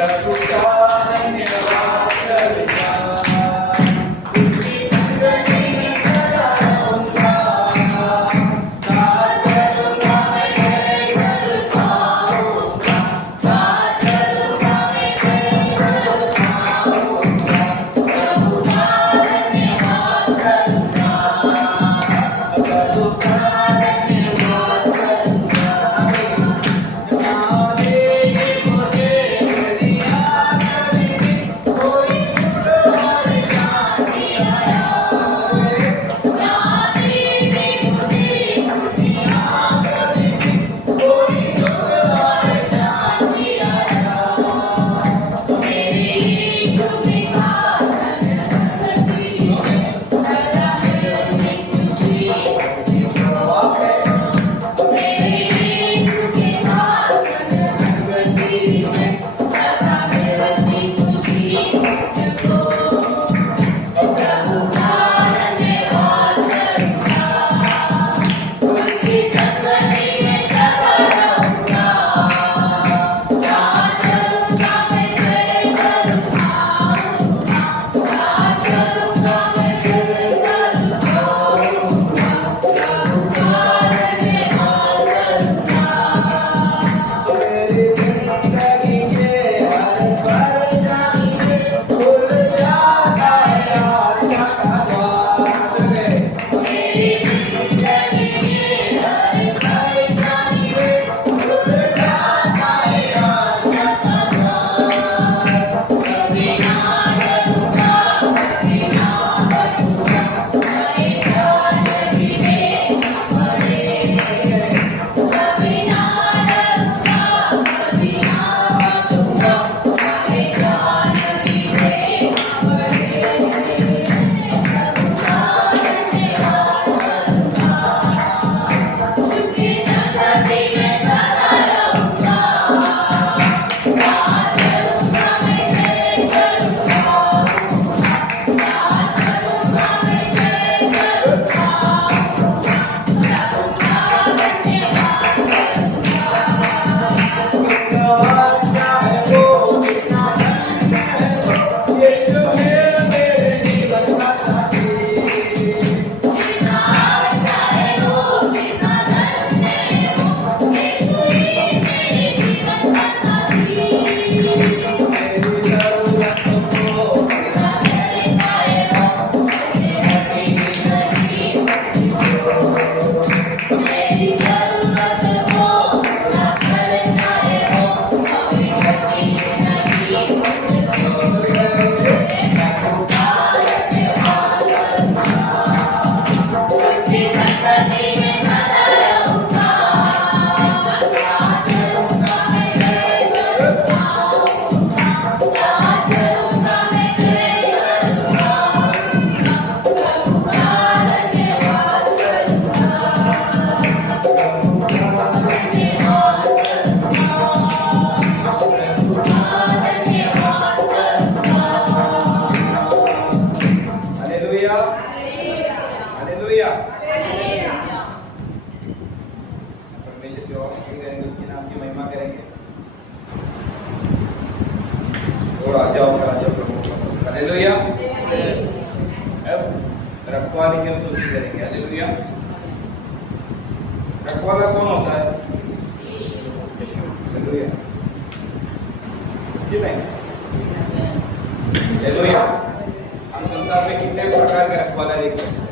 प्रभु का धन्यवाद करूंगा, उसकी संगति में सदा रहूंगा, साथ चलूंगा मैं तेरे घर पाऊंगा, साथ चलूंगा मैं तेरे घर पाऊंगा, प्रभु का धन्यवाद करूंगा, प्रभु का धन्यवाद करूंगा। परमेश्वर की और स्तुति करेंगे, उसके नाम की महिमा करेंगे। और राजाओं का राजा प्रभु। हालेलुया। रखवाली की स्तुति करेंगे। हालेलुया। रखवाला कौन होता है? हालेलुया। सच्ची में? हालेलुया। हम संसार में कितने प्रकार के रखवाला देख सकते हैं।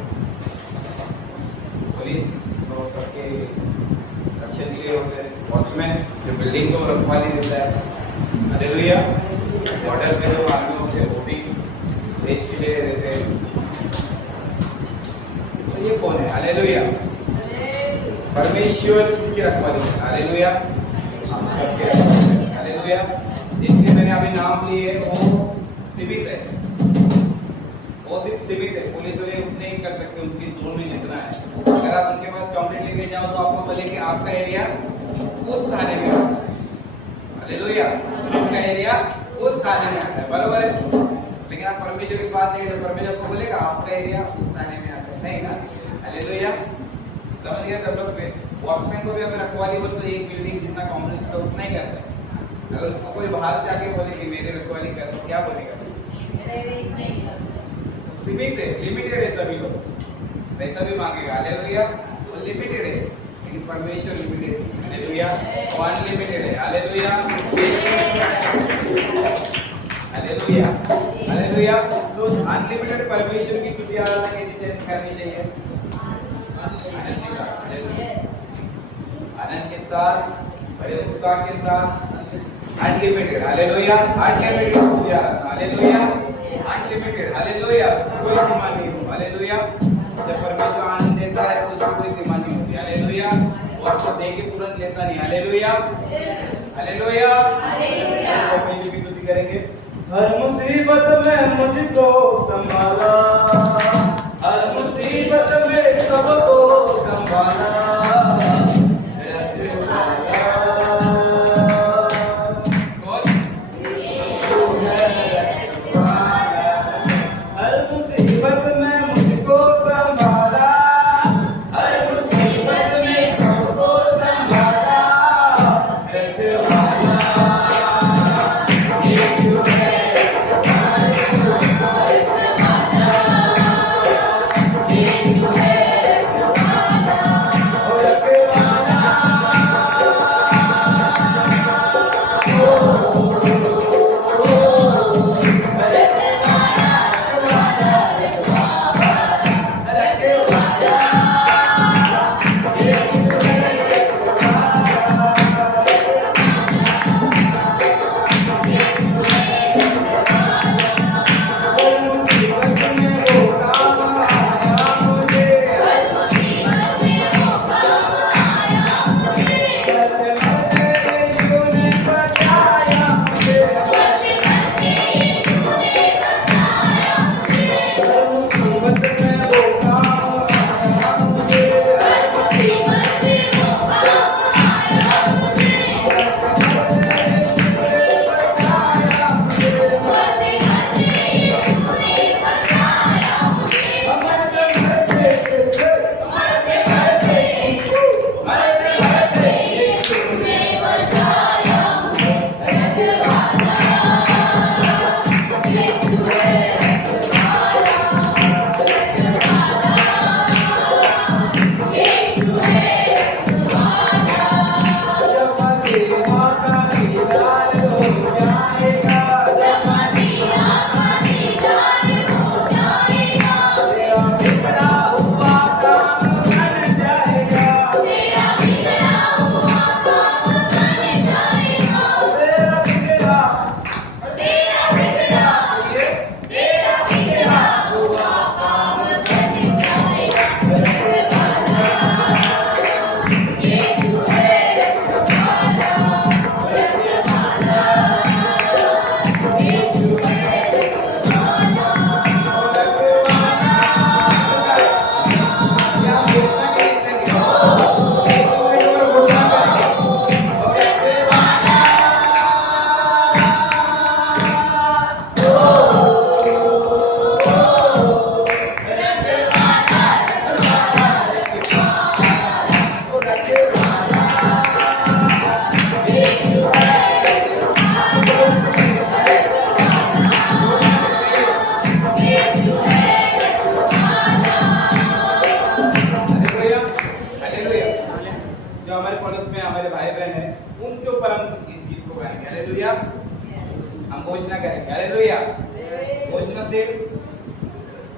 पुलिस तो सबके रक्षण के लिए होते हैं, वॉचमैन जो बिल्डिंग को रखवाली देता है। हालेलुया। बॉर्डर पे जो आर्मी होते हैं वो भी देश के लिए रहते हैं। तो ये कौन है? हालेलुया। परमेश्वर किसकी रखवाली है? हालेलुया। हम सबके रखवाली है। हालेलुया। जिसके मैंने अभी नाम लिए वो सीमित है, वो सिर्फ सीमित है। पुलिस वाले उतने ही कर सकते, उनकी जोन में जितना है। अगर आप उनके पास कंप्लेंट लेके जाओ तो आपको बोले कि आपका एरिया उस थाने में आता है। हालेलुया। आपका एरिया उस थाने में आता है, बराबर है। लेकिन आप परमेश्वर के पास जाइए तो परमेश्वर को बोलेगा आपका एरिया उस थाने में आता है, नहीं ना? हालेलुया। समझ गए सब लोग? वॉचमैन को भी अगर रखवाली बोले तो एक बिल्डिंग जितना कॉम्प्लेक्स का उतना ही करता है। अगर उसको कोई बाहर से आके बोले कि मेरे रखवाली कर, तो क्या बोलेगा? सीमित है, लिमिटेड है सभी लोग, पैसा भी मांगेगा, हालेलुया, और लिमिटेड है, लेकिन परमेश्वर लिमिटेड है, हालेलुया, अनलिमिटेड है, हालेलुया, हालेलुया, हालेलुया। तो अनलिमिटेड परमेश्वर की स्तुति आराधना कैसे करनी चाहिए? आनंद के साथ, हालेलुया, आनंद के साथ, बड़े उत्साह के साथ, अनलिमिटेड, हालेलुया, अनलिमिटेड स्तुति आराधना, हालेलुया, अनलिमिटेड, हालेलुया, कोई सीमा नहीं हो, हालेलुया। जब परमेश्वर आनंद देता है तो उसकी कोई सीमा नहीं होती, हालेलुया, और तो दे के तुरंत लेता नहीं, हालेलुया, हालेलुया, हालेलुया। परमेश्वर की स्तुति करेंगे। हर मुसीबत में मुझको संभाला, हर मुसीबत में सबको संभाला,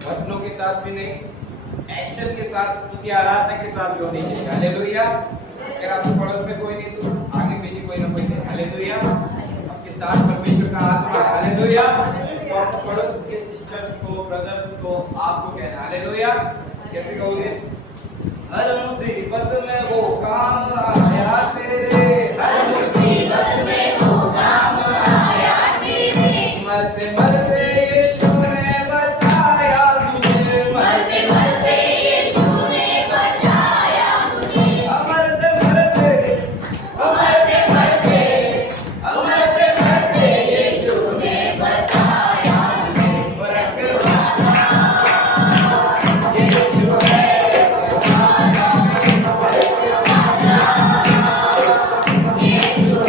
वचनों के साथ भी नहीं, एक्शन के साथ, स्तुति आराधना के साथ भी होनी चाहिए। हालेलुया। अगर आपके पड़ोस में कोई नहीं तो आगे पीछे कोई ना कोई है। हालेलुया। आपके साथ परमेश्वर का आत्मा है। हालेलुया। तो आप पड़ोस के सिस्टर्स को, ब्रदर्स को, आपको कहना हालेलुया। कैसे कहोगे? हर मुसीबत में वो काम आया तेरे, हर मुसीबत में वो काम आया तेरे, मरते मरते यीशु ने बचाया तुझे, मरते मरते यीशु ने बचाया तुझे, मरते मरते मरते मरते मरते मरते यीशु ने बचाया तुझे, रखवाला यीशु है, रखवाला यीशु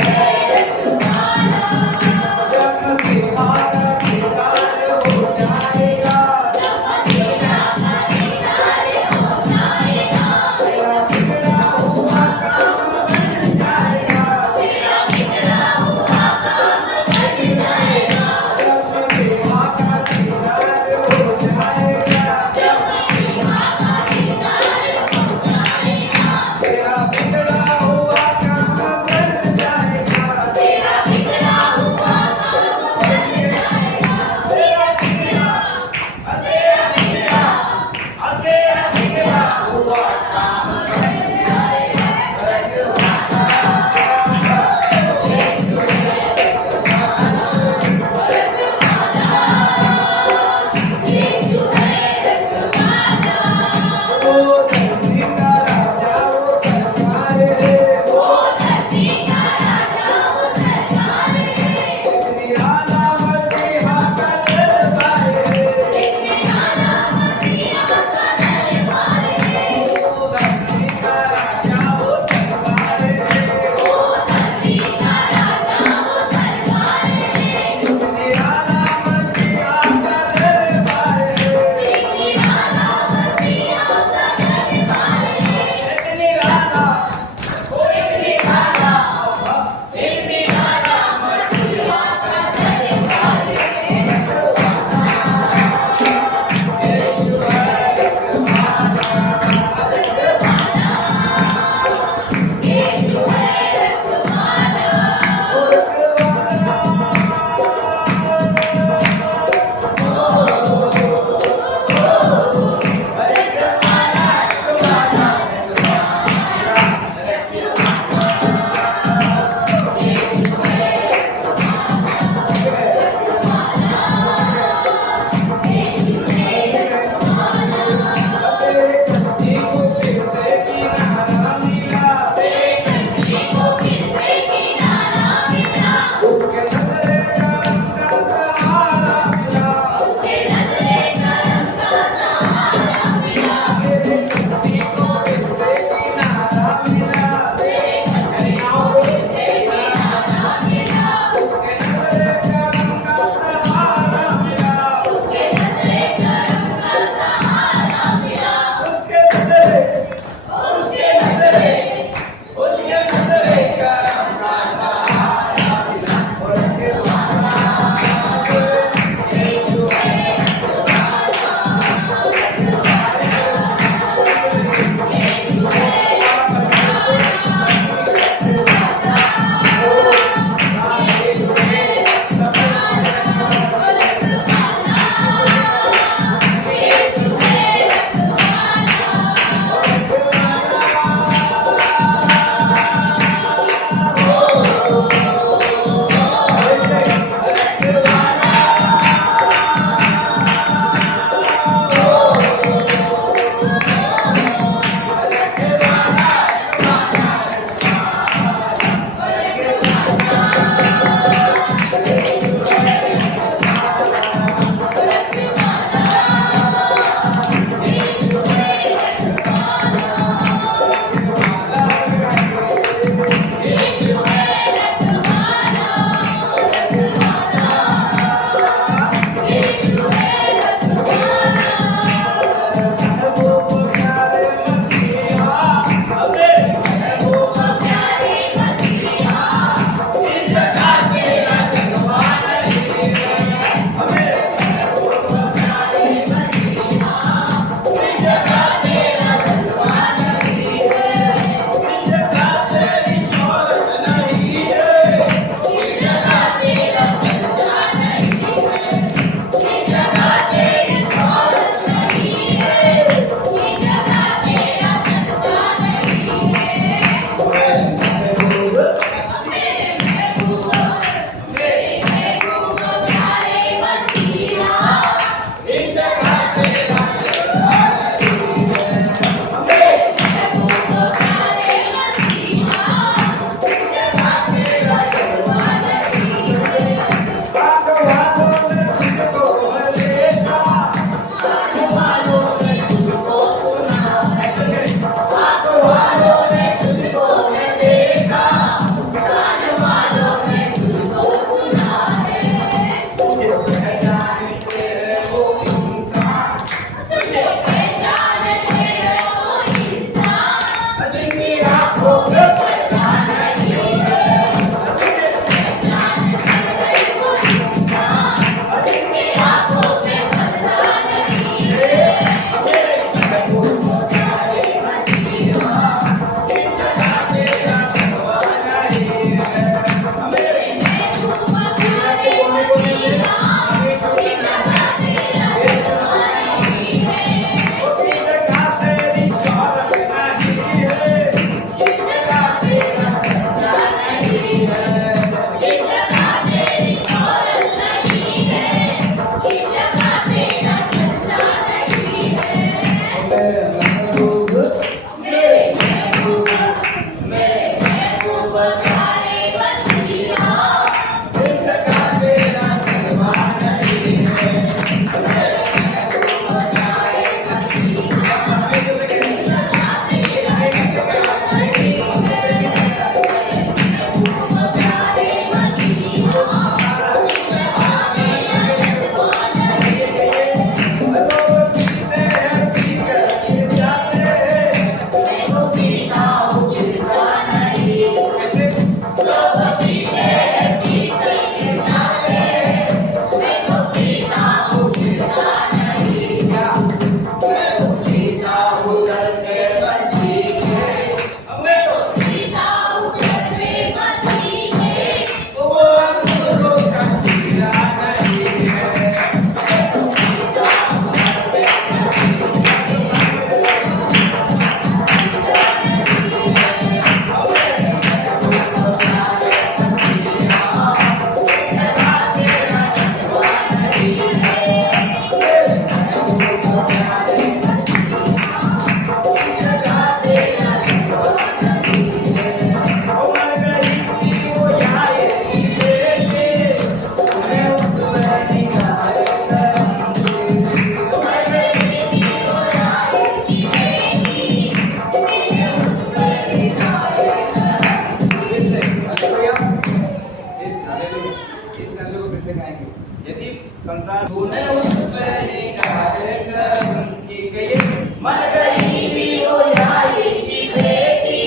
थैंक यू। यदि संसार तूने उस पर निगाह करम की कहिए मर गई थी वो यारी की बेटी,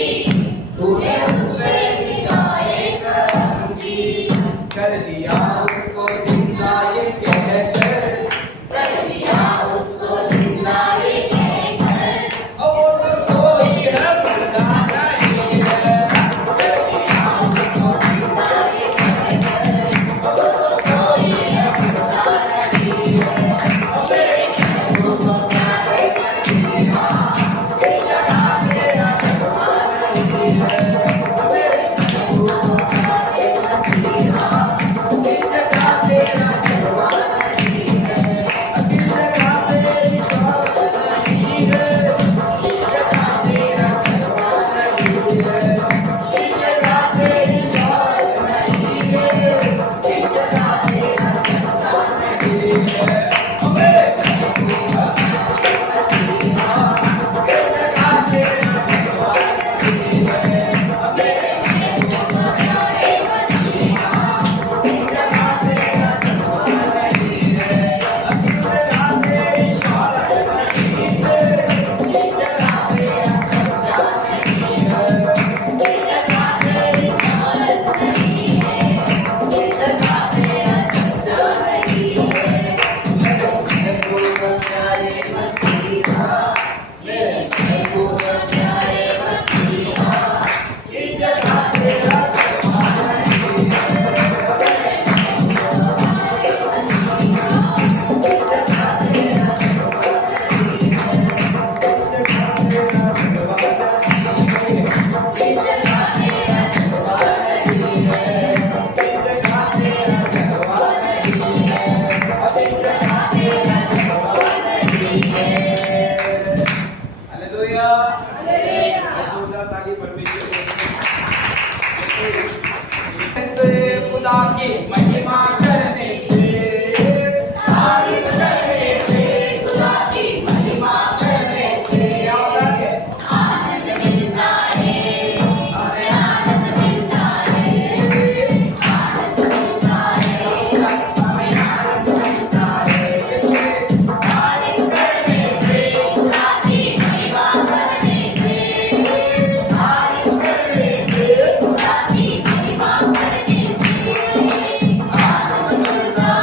तूने उस पर निगाह करम की कर दिया उसको जिंदा ये कहकर, कर दिया उसको जिंदा ये कहकर, और तो सोई है पर्दा नहीं है, कर दिया उसको जिंदा ये कहकर, और तो सोई है पर्दा नहीं है, और मेरे कहूँ तो प्यारे मसीहा, एक जगह तेरा करवा नहीं है, और मेरे कहूँ तो प्यारे मसीहा, एक जगह तेरा करवा नहीं है, एक जगह तेरी बात नहीं है, एक जगह तेरा करवा नहीं है, एक जगह तेरी बात नहीं है, एक जगह तेरा करवा नहीं है, और मेरे कहूँ तो प्यारे मसीहा, एक जगह तेरा करवा नहीं है, और मेरे कहूँ तो प्यारे मसीहा, एक जगह तेरा करवा नहीं है, एक जगह तेरी शौकत नहीं है, एक जगह तेरा कब्जा नहीं है, एक जगह तेरी शौकत नहीं है, एक जगह तेरा कब्जा नहीं है, मेरे महबूब प्यारे मसीहा, मेरे महबूब प्यारे मसीहा, एक जगह तेरा करवा नहीं है, मेरे महबूब प्यारे मसीहा, एक जगह तेरा करवा नहीं है, एक जगह तेरा करवा नहीं है, एक जगह तेरा करवा नहीं है, एक जगह तेरा करवा नहीं है, और एक जगह तेरा करवा नहीं है। Hallelujah, hallelujah. जोरदार ताली परमेश्वर से खुदा की महिमा करने से, तारीफ करने से, खुदा की महिमा करने से क्या होता है? आनंद मिलता है, हमें आनंद मिलता है, आनंद मिलता है, हमें आनंद मिलता है, तारीफ करने से, खुदा की महिमा करने से, तारीफ करने से, खुदा की महिमा करने से, आनंद मिलता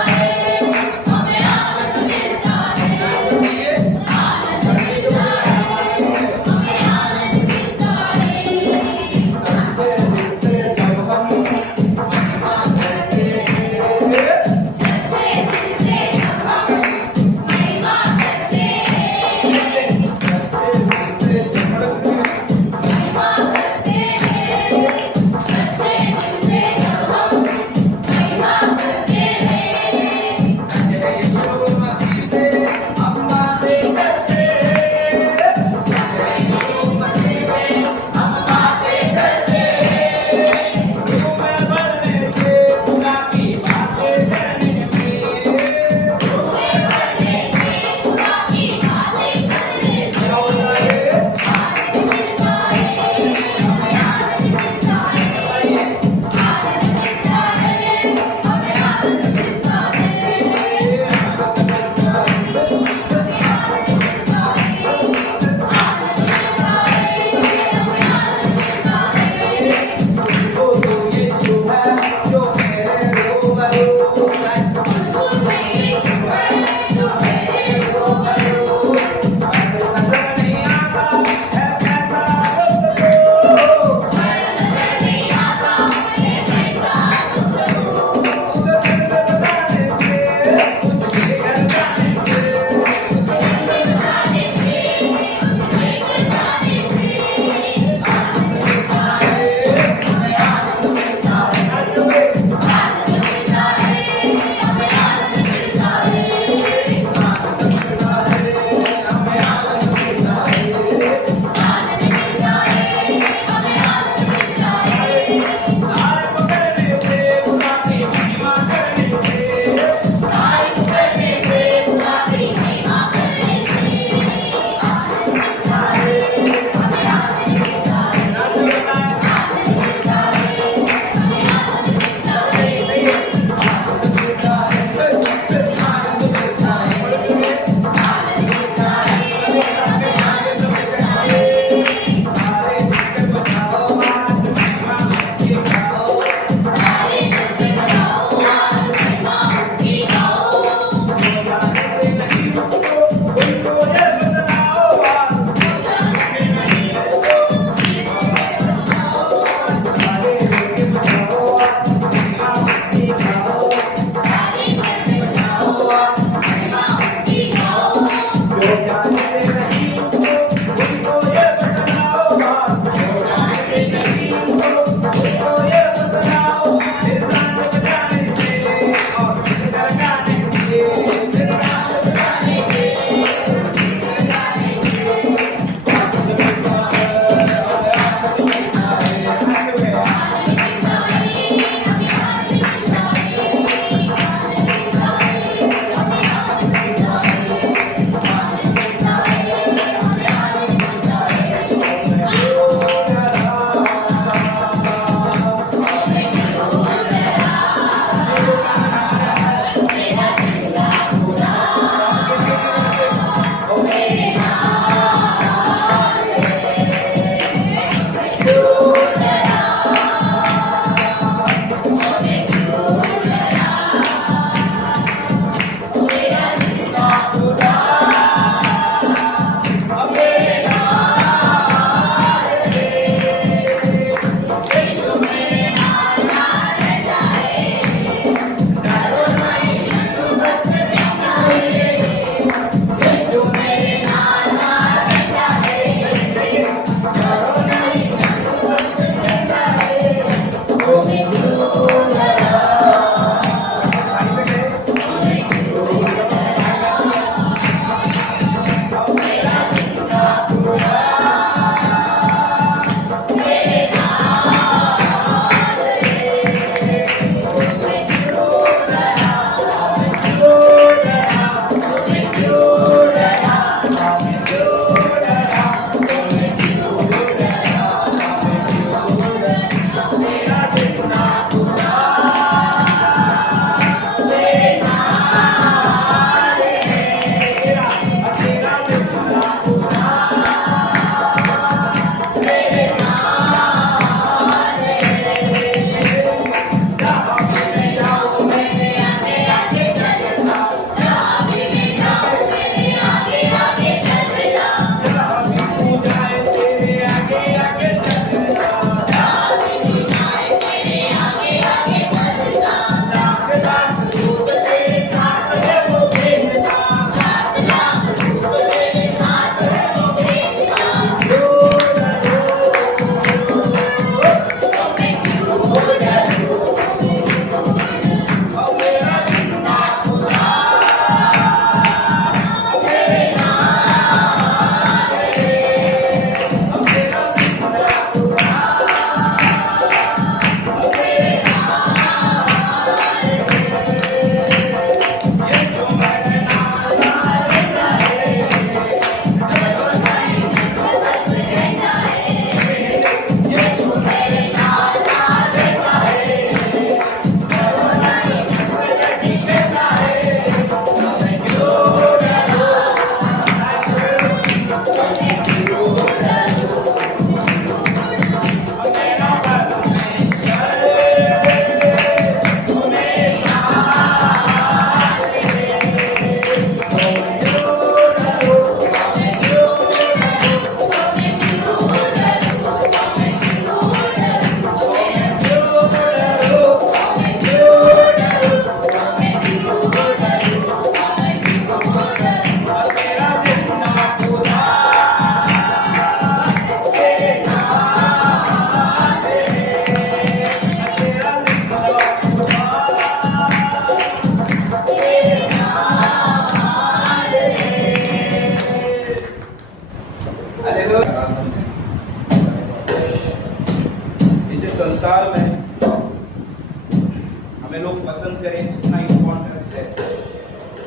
हमें लोग पसंद करें उतना इम्पोर्टेंट रखते हैं।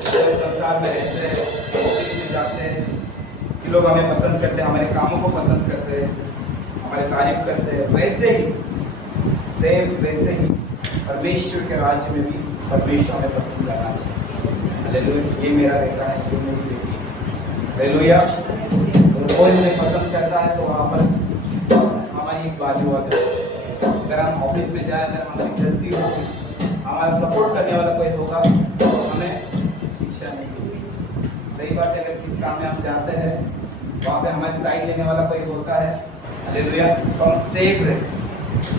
पूरे संसार में रहते हैं, ऑफिस में जाते हैं कि लोग हमें पसंद करते हैं, हमारे कामों को पसंद करते हैं, हमारे तारीफ करते हैं। वैसे ही सेम वैसे ही परमेश्वर के राज्य में भी परमेश्वर हमें पसंद करना चाहिए। हालेलुया। ये मेरा बेटा है, ये मेरी बेटी है। हालेलुया। तो कोई हमें पसंद करता है तो वहाँ पर हमारी एक बाजू आती है। अगर हम ऑफिस में जाए, अगर हमारी गलती होगी, हमारा सपोर्ट करने वाला कोई होगा तो हमें शिक्षा नहीं होगी। सही बात है। अगर किस काम में हम जाते हैं वहाँ पे हमारी साइड लेने वाला कोई होता है, हालेलुया, तो हम सेफ रहते।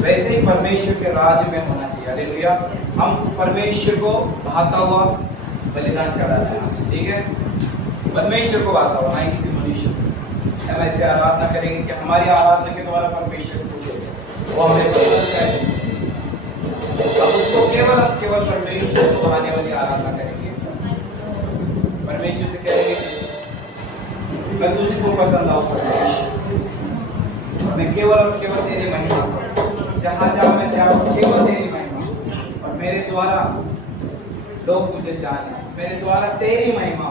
वैसे ही परमेश्वर के राज्य में होना चाहिए। हालेलुया। हम परमेश्वर को भाता हुआ बलिदान चढ़ाना है, ठीक है, परमेश्वर को भाता हुआ, ना किसी मनुष्य को। हम ऐसे आराधना करेंगे कि हमारी आराधना के द्वारा परमेश्वर को खुश हो, वो हमें पसंद करें। अब उसको केवल परमेश्वर को बढ़ाने वाली आराधना करेंगे। परमेश्वर से कहेंगे मैं तुझको पसंद आऊँ परमेश्वर, मैं केवल तेरी महिमा करूं, जहाँ जहाँ मैं जाऊँ केवल तेरी महिमा, और मेरे द्वारा लोग तुझे जाने, मेरे द्वारा तेरी महिमा,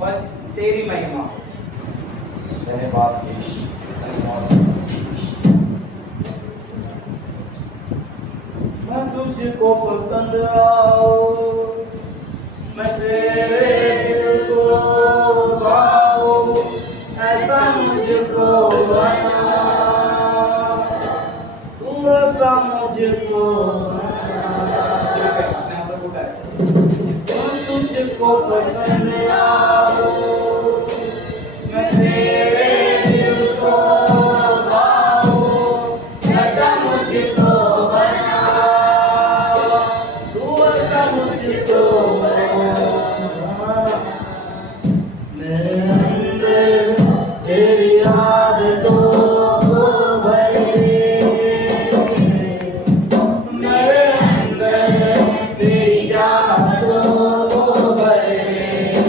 बस तेरी महिमा। धन्यवाद। मैं तुझको पसंद आऊं, मैं तेरे दिल को पाऊं, ऐसा मुझको बना, तू ऐसा मुझको मैं तुझको पसंद आऊं, मैं तेरे दिल को पाऊं, ऐसा मुझको बना, तू ऐसा मुझको बना, मेरे अंदर तेरी आदतों को भर दे, मेरे अंदर तेरी चाहतों को भर दे,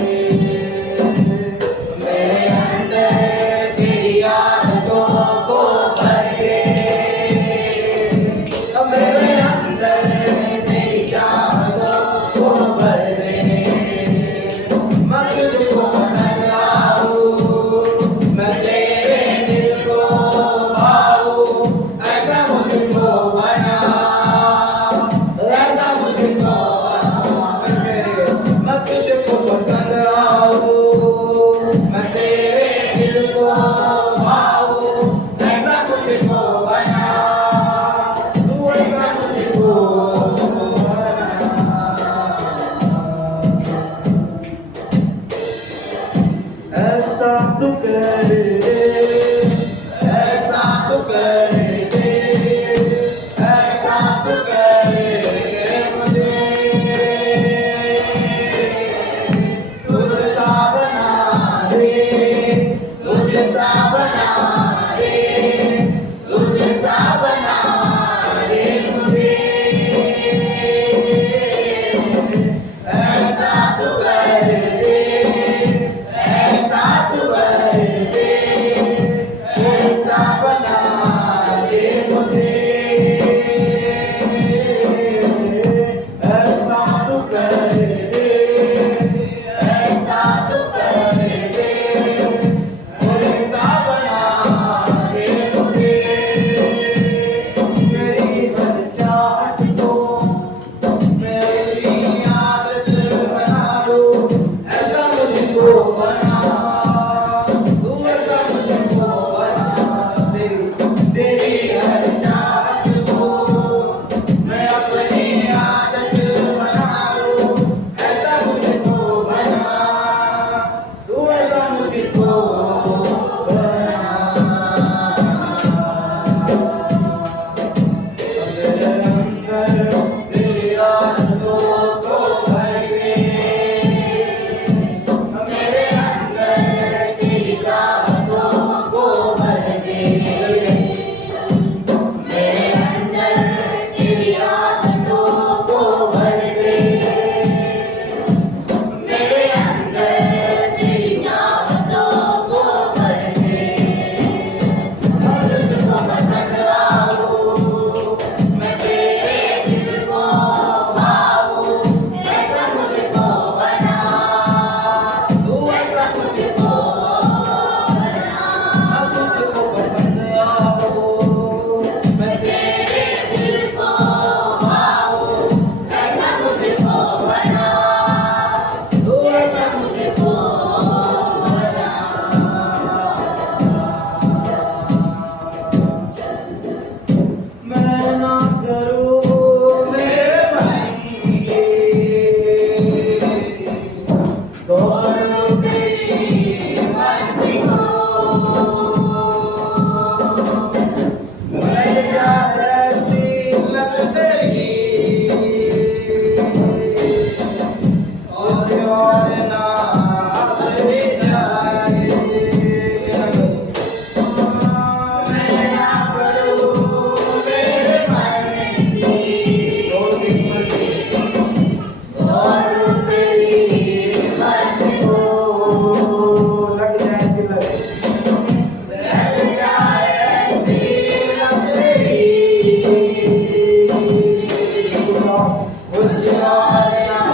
मुझ आया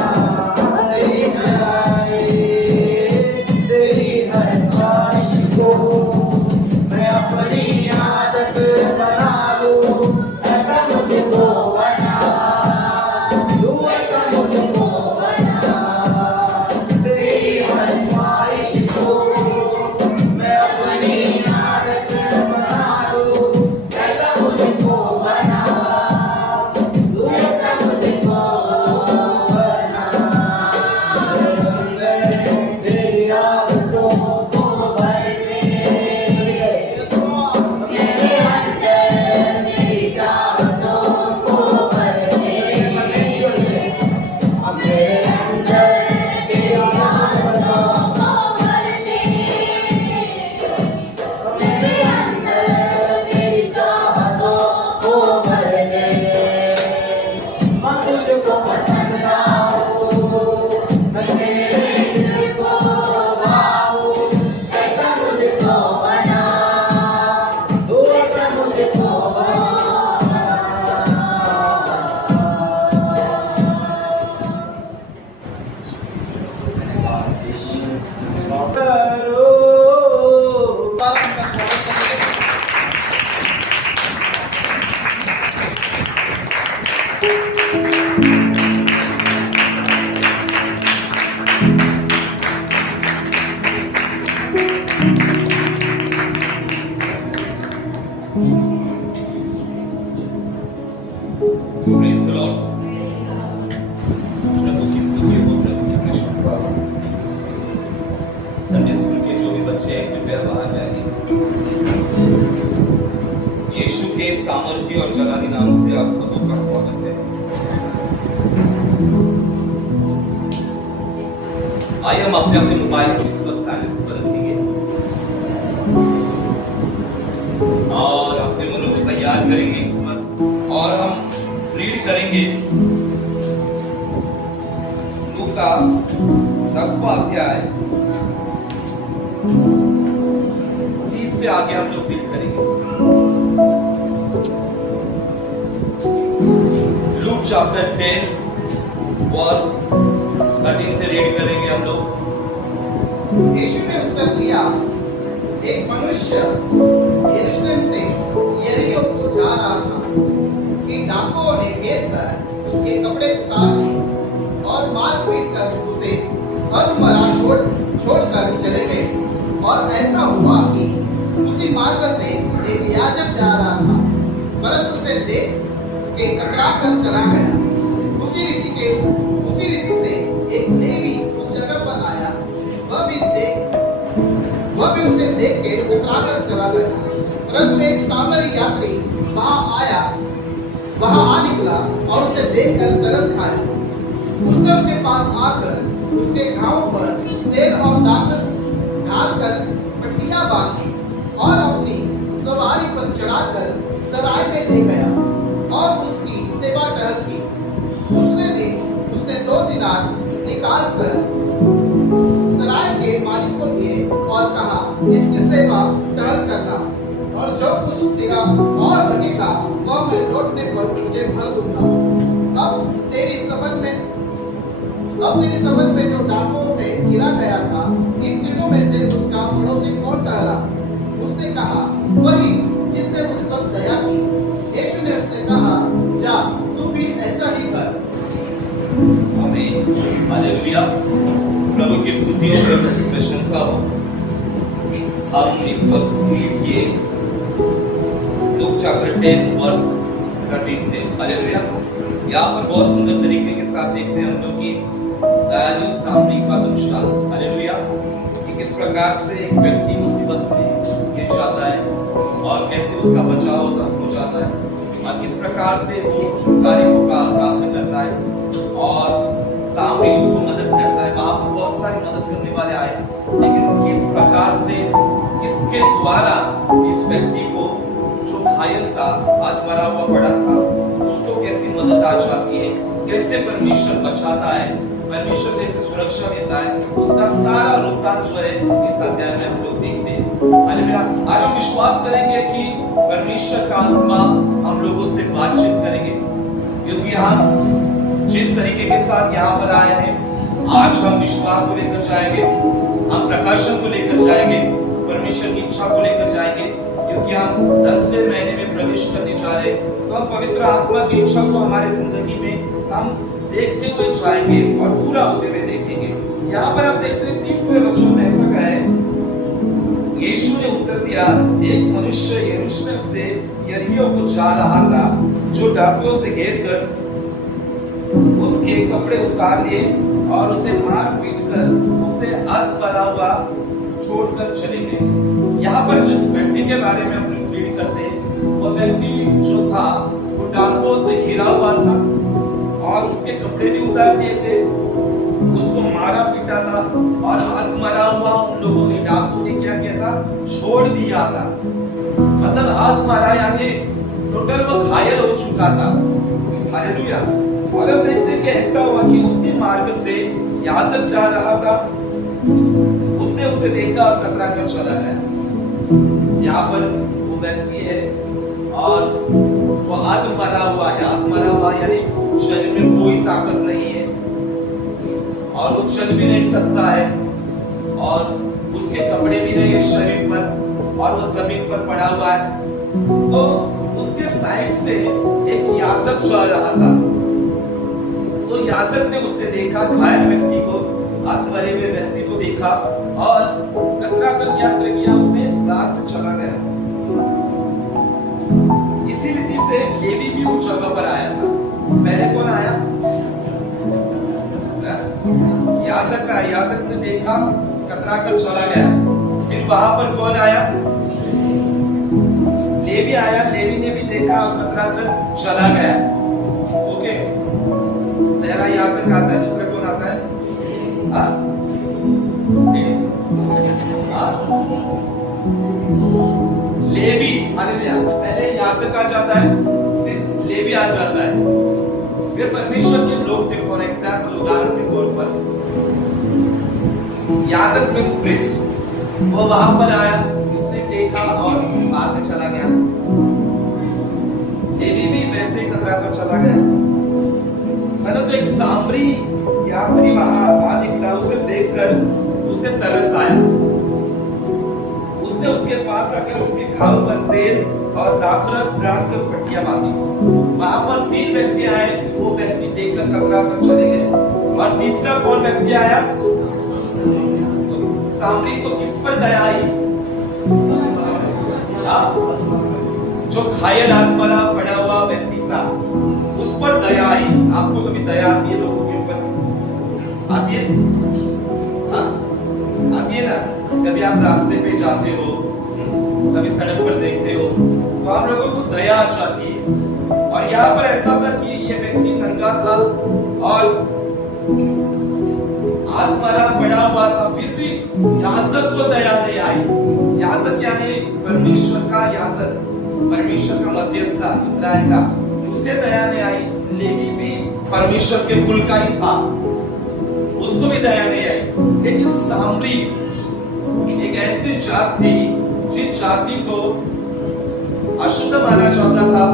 ले जाए, तेरी हर ख्वाहिश को मैं अपनी आदत बना लूं, ऐसा मुझको बना तू, ऐसा मुझको बना, तेरी हर ख्वाहिश को मैं अपनी आदत बना लूं, ऐसा मुझको बना तू, ऐसा मुझको बना। तेरी आदतों को भर दे, मेरे अंदर मेरी चाहतों को भर दे, मेरे अंदर तेरी चाहतों को भर दे, मेरे अंदर तेरी चाहतों को भर दे। मैं तुझको पसंद आऊं, मैं तेरे दिल को भाऊं, ऐसा मुझको बना तू, ऐसा मुझको बना। Praise the Lord. प्रभु की स्तुति हो, प्रभु की प्रशंसा हो। संडे स्कूल के जो भी बच्चे हैं कृपया बाहर जाएंगे। यीशु के सामर्थ्य और जलाली नाम से आप सबों का स्वागत है। आइए हम अपने अपने मोबाइल को इस वक्त साइलेंस पर रखेंगे और अपने मनों को तैयार करेंगे इस वक्त, और हम रीड करेंगे लूका 10वां अध्याय 30 से आगे हम लोग रीड करेंगे। लूक चैप्टर 10 वर्स 13 से रीड करेंगे हम लोग। यीशु ने उत्तर दिया, एक मनुष्य यरूशलेम से यरीहो को जा रहा था कि डाकुओं ने घेर कर उसके कपड़े उतार दिए और मार पीट कर उसे अधमरा छोड़कर चले गए। और ऐसा हुआ कि उसी मार्ग से एक याजक जा रहा था, परंतु उसे देख के कतरा कर चला गया। उसी रीति से एक लेवी उस जगह पर आया, वह भी उसे देख के कतरा कर चला गया। परंतु एक सामरी यात्री वहां आ निकला और उसे देखकर तरस खाया। उसने उसके पास आकर उसके घाव पर तेल और दाखस डालकर पट्टियां बांधी और अपनी सवारी पर चढ़ाकर सराय में ले गया और उसकी सेवा टहल की। उसने 2 दिनार निकाल कर सराय के मालिक को दिए और कहा, इसकी सेवा टहल करना, और जो कुछ तेरा और लगेगा वह मैं लौटने पर तुझे भर दूंगा। अब तेरी समझ में जो डाकुओं में गिरा गया था, इन तीनों में से उसका पड़ोसी कौन ठहरा? उसने कहा, वही जिसने उस पर दया की। यीशु ने उससे कहा, जा तू भी ऐसा ही कर। आमीन, हालेलुया। प्रभु की स्तुति और प्रभु की प्रशंसा हो। हम इस वक्त रीड किए लूक चैप्टर 10 वर्स 13 से। हालेलुया। यहाँ पर बहुत सुंदर तरीके के साथ देखते हैं हम लोग की दयालु सामरी का दृष्टांत। हालेलुया। कि किस प्रकार से एक व्यक्ति मुसीबत में गिर जाता है और कैसे उसका बचाव हो जाता है, और किस प्रकार से वो छुटकारे को प्राप्त करता है और सामरी उसको मदद करता है। वहां पर बहुत सारे मदद करने वाले आए, लेकिन किस प्रकार से इसके द्वारा इस व्यक्ति को जो घायल था, हाथ मरा हुआ पड़ा था, उसको कैसी मदद आ जाती है, कैसे परमेश्वर बचाता है, परमेश्वर कैसे सुरक्षा देता है, उसका सारा वृत्तांत जो है इस अध्याय में हम लोग देखते हैं। हालेलुया। आज हम विश्वास करेंगे कि परमेश्वर का आत्मा हम लोगों से बातचीत करेंगे, क्योंकि हम जिस तरीके के साथ यहाँ पर आए हैं, आज हम विश्वास को लेकर जाएंगे, हम प्रकाशन को लेकर जाएंगे, परमेश्वर की इच्छा को लेकर जाएंगे, क्योंकि हम 10वें महीने में प्रवेश करने जा रहे हैं। तो हम पवित्र आत्मा की इच्छा को हमारे जिंदगी में हम देखते हुए जाएंगे और पूरा होते हुए देखेंगे। यहाँ पर आप देखते हैं 30वें वचन में ऐसा कहा है, यीशु ने उत्तर दिया, एक मनुष्य यरूशलेम से यरीहो को जा रहा था, जो डाकुओं से घेर कर उसके कपड़े उतार लिए और उसे मार पीट कर उसे अध मरा हुआ छोड़कर चले गए। यहाँ पर जिस व्यक्ति के बारे में हम रीड करते हैं, वो व्यक्ति जो था वो डाकुओं से घिरा हुआ था और उसके कपड़े भी उतार दिए थे, उसको मारा पीटा था और अध मरा हुआ उन लोगों ने, डाकुओं ने क्या किया था, छोड़ दिया था। मतलब अध मरा यानी टोटल वो घायल हो चुका था। हालेलुया। और अब देखते हैं कि ऐसा हुआ कि उसी मार्ग से याजक जा रहा था, उसने उसे देखा और कतरा कर चला गया। यहाँ पर वो व्यक्ति है और वो अध मरा हुआ है। अध मरा हुआ यानी शरीर में कोई ताकत नहीं है और वो चल भी नहीं सकता है और उसके कपड़े भी नहीं है शरीर पर और वो जमीन पर पड़ा हुआ है। तो उसके साइड से एक याजक जा रहा था, तो याजक ने उससे देखा, घायल व्यक्ति को, हाथ मरे हुए व्यक्ति को देखा और कतरा कर क्या किया, उसने राह से चला गया। इसी रीति से लेवी भी उस जगह पर आया था। पहले कौन आया? याजक का। याजक ने देखा, कतरा कर चला गया। फिर वहां पर कौन आया? लेवी आया। लेवी ने भी देखा और कतरा कर चला गया। ओके, पहला याजक आता है, दूसरा कौन आता है? लेवी। हालेलुया। पहले याजक आ जाता है, फिर लेवी आ जाता है। वे परमेश्वर के लोग थे। फॉर एग्जाम्पल, उदाहरण के तौर पर याजक में प्रीस्ट, वो वहां पर आया, उसने देखा और वहां से चला गया। लेवी भी वैसे ही कतरा कर चला गया। तो एक सामरी यात्री वहां निकला, उसे देखकर उसे तरस आया। उसने उसके पास आकर उसके घाव पर तेल और दाखरस डालकर पट्टियां बांधी। वहां पर 3 व्यक्ति आए, वो व्यक्ति देखकर कतरा कर चले गए। और तीसरा कौन व्यक्ति आया? सामरी को किस पर दया आई? जो घायल आत्मा पड़ा हुआ व्यक्ति था, उस पर दया आई। आपको कभी दया आती है लोगों के ऊपर? आती है? हाँ, आती है ना। कभी आप रास्ते पे जाते हो, कभी सड़क पर देखते हो, तो आप लोगों को दया आ जाती है। और यहाँ पर ऐसा था कि ये व्यक्ति नंगा था और आत्मरा पड़ा हुआ था, फिर भी याजक को दया नहीं आई। याजक यानी परमेश्वर का याजक, परमेश्वर का मध्यस्थ इस्राएल का, उसे दया नहीं आई। लेवी भी परमेश्वर के कुल का ही था, उसको भी दया नहीं आई। लेकिन सामरी एक ऐसी जात थी जिस जाति को अशुद्ध माना जाता था,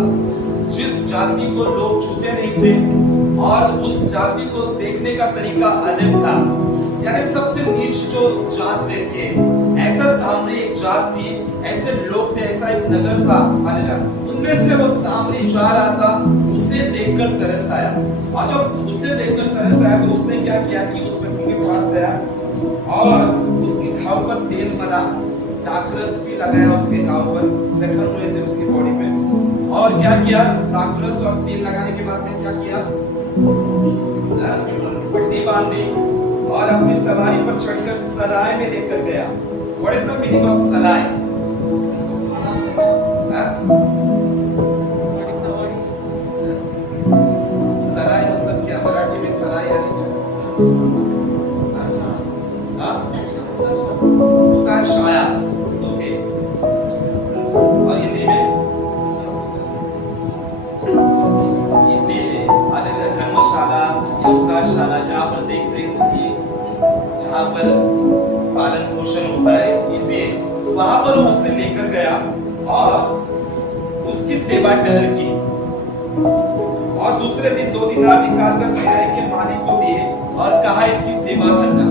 जिस जाति को लोग छूते नहीं थे और उस जाति को देखने का तरीका अलग था, यानी सबसे नीच जो जात रहती है, ऐसा सामरी एक जात थी, ऐसे लोग थे, ऐसा एक नगर था। उनमें से वो सामरी जा रहा था, उसे देखकर तरस आया। और जब उसे देखकर तरस आया तो उसने क्या किया कि उस व्यक्ति के पास गया और उसके घाव पर तेल मला, दाखरस भी लगाया उसके घाव पर, जख्म हुए थे उसकी बॉडी पे। और क्या किया? दाखरस और तेल लगाने के बाद में क्या किया? पट्टी बांधी और अपनी सवारी पर चढ़कर सराय में लेकर गया। What is the meaning of सराय? सराय मतलब क्या? मराठी में सराय यानी क्या? शाया। ओके। और हिंदी में इसीलिए धर्मशाला या उदारशाला, जहाँ पर देखते हैं कि जहाँ पर पालन पोषण होता है, इसे वहां पर उससे लेकर गया और उसकी सेवा टहल की। और दूसरे दिन 2 दिनार निकाल कर सराय के मालिक को दिए और कहा इसकी सेवा करना।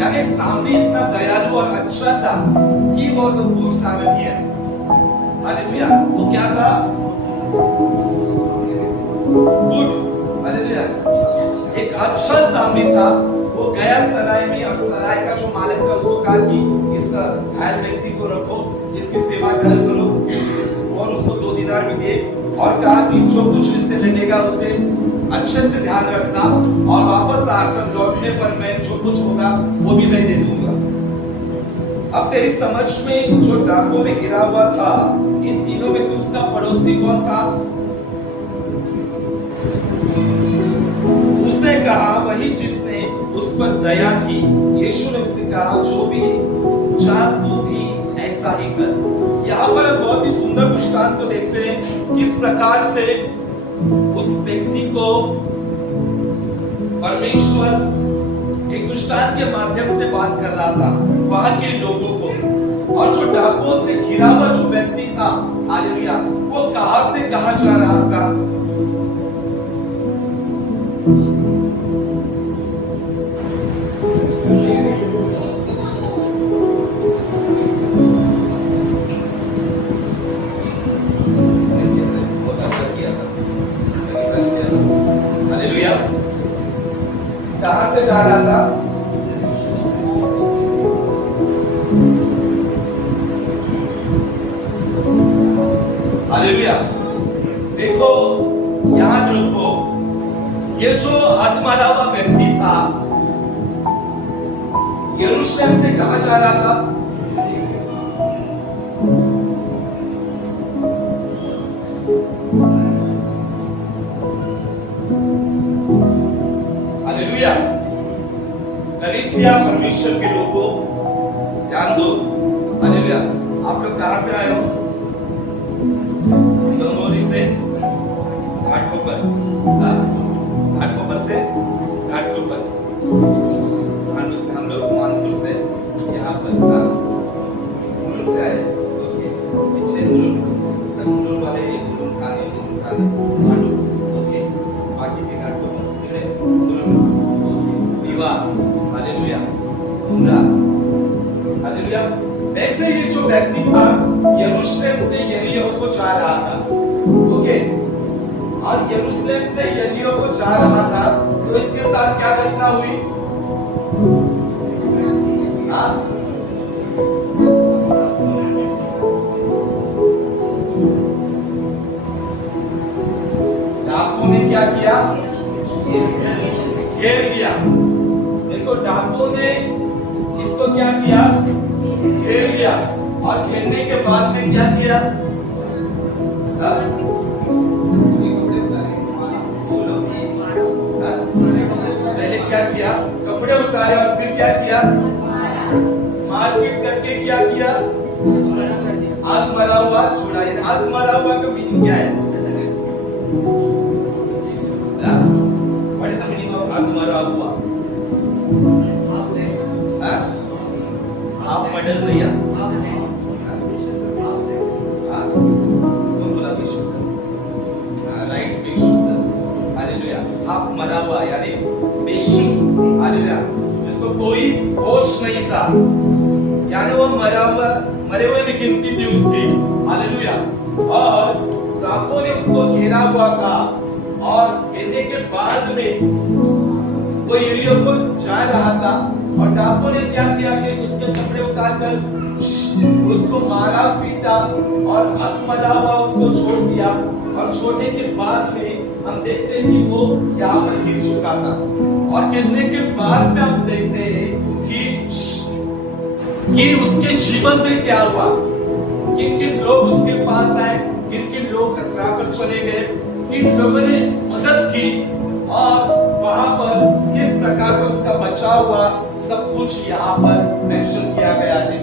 यानी सामरी इतना दयालु और अच्छा था कि वो जबूर शामिल किया। हालेलुया। वो क्या था? गुड। हालेलुया। एक अच्छा सामरी था। वो गया सराय में और सराय का जो मालिक था उसको कहा कि इस घायल व्यक्ति को रखो, इसकी सेवा करो, और उसको 2 दिनार भी दिए और कहा कि जो कुछ इससे लेगा उसे अच्छे से ध्यान रखना और वापस आकर लौटने पर मैं जो कुछ होगा वो भी मैं दे दूंगा। अब तेरी समझ में जो डाकों में गिरा हुआ था, इन तीनों में से उसका पड़ोसी कौन था? उसने कहा वही जिसने उस पर दया की। यीशु ने उससे कहा जो भी चाह तू भी ऐसा ही कर। यहाँ पर बहुत ही सुंदर दृष्टांत को देखते हैं किस प्रकार से उस व्यक्ति को परमेश्वर एक दृष्टांत के माध्यम से बात कर रहा था वहां के लोगों को। और जो डाकुओं से घिरा हुआ जो व्यक्ति था, हालेलुया, वो कहां से कहां जा रहा था? कहां से जा रहा था? हालेलुया। देखो यहां जो ये जो आत्मारा हुआ व्यक्ति था, यरूशलेम से कहां जा रहा था? हालेलुया। कलीसिया परमेश्वर के लोगों ध्यान दो। हालेलुया। आप लोग कहां से आए हो? डोंगोरी से घाटकोपर, घाटकोपर से घाटकोपर, हम लोग मानपुर से यहाँ पर मुलुंड से आए। पीछे मुलुंड वाले मुलुंड खाने मालूम। ओके, बाकी के घाटकोपर हालेलुया, हालेलुया। ऐसे ये जो व्यक्ति था यरूशलेम से यरीहो को जा रहा था। ओके, और यरूशलेम से यरीहो को जा रहा था तो इसके साथ क्या घटना हुई? डाकुओं ने क्या किया? घेर लिया। देखो डाकुओं ने इसको क्या किया? घेर लिया। और घेरने के बाद में क्या किया? पहले क्या किया? कपड़े उतारे और फिर क्या किया? मारपीट करके क्या किया? आग मरा हुआ छुड़ाई। आग मरा हुआ का मीनिंग क्या है? What is the meaning of आग मरा हुआ? आप मर्डर नहीं है? कौन बोला बेशुद्ध? राइट, बेशुद्ध। हालेलुया। आप मरा हुआ यानी बेशुद्ध। हालेलुया। जिसको कोई होश नहीं था, यानी वो मरे हुए में गिनती थी उसकी। हालेलुया। और डाकुओं ने उसको घेरा हुआ था और घेरने के बाद में वो यरीहो को जा रहा था और डाकुओं ने क्या किया कि उसके कपड़े उतारकर उसको मारा पीटा और अधमरा हुआ उसको छोड़ दिया। और छोड़ने के बाद में हम देखते हैं कि वो यहाँ पर गिर चुका था। और गिरने के बाद में हम देखते हैं कि उसके जीवन में क्या हुआ, किन किन लोग उसके पास आए, किन किन लोग कतरा कर चले गए, किन लोगों ने मदद की और वहां पर किस प्रकार से उसका बचाव हुआ, सब कुछ यहाँ पर मेंशन किया गया है।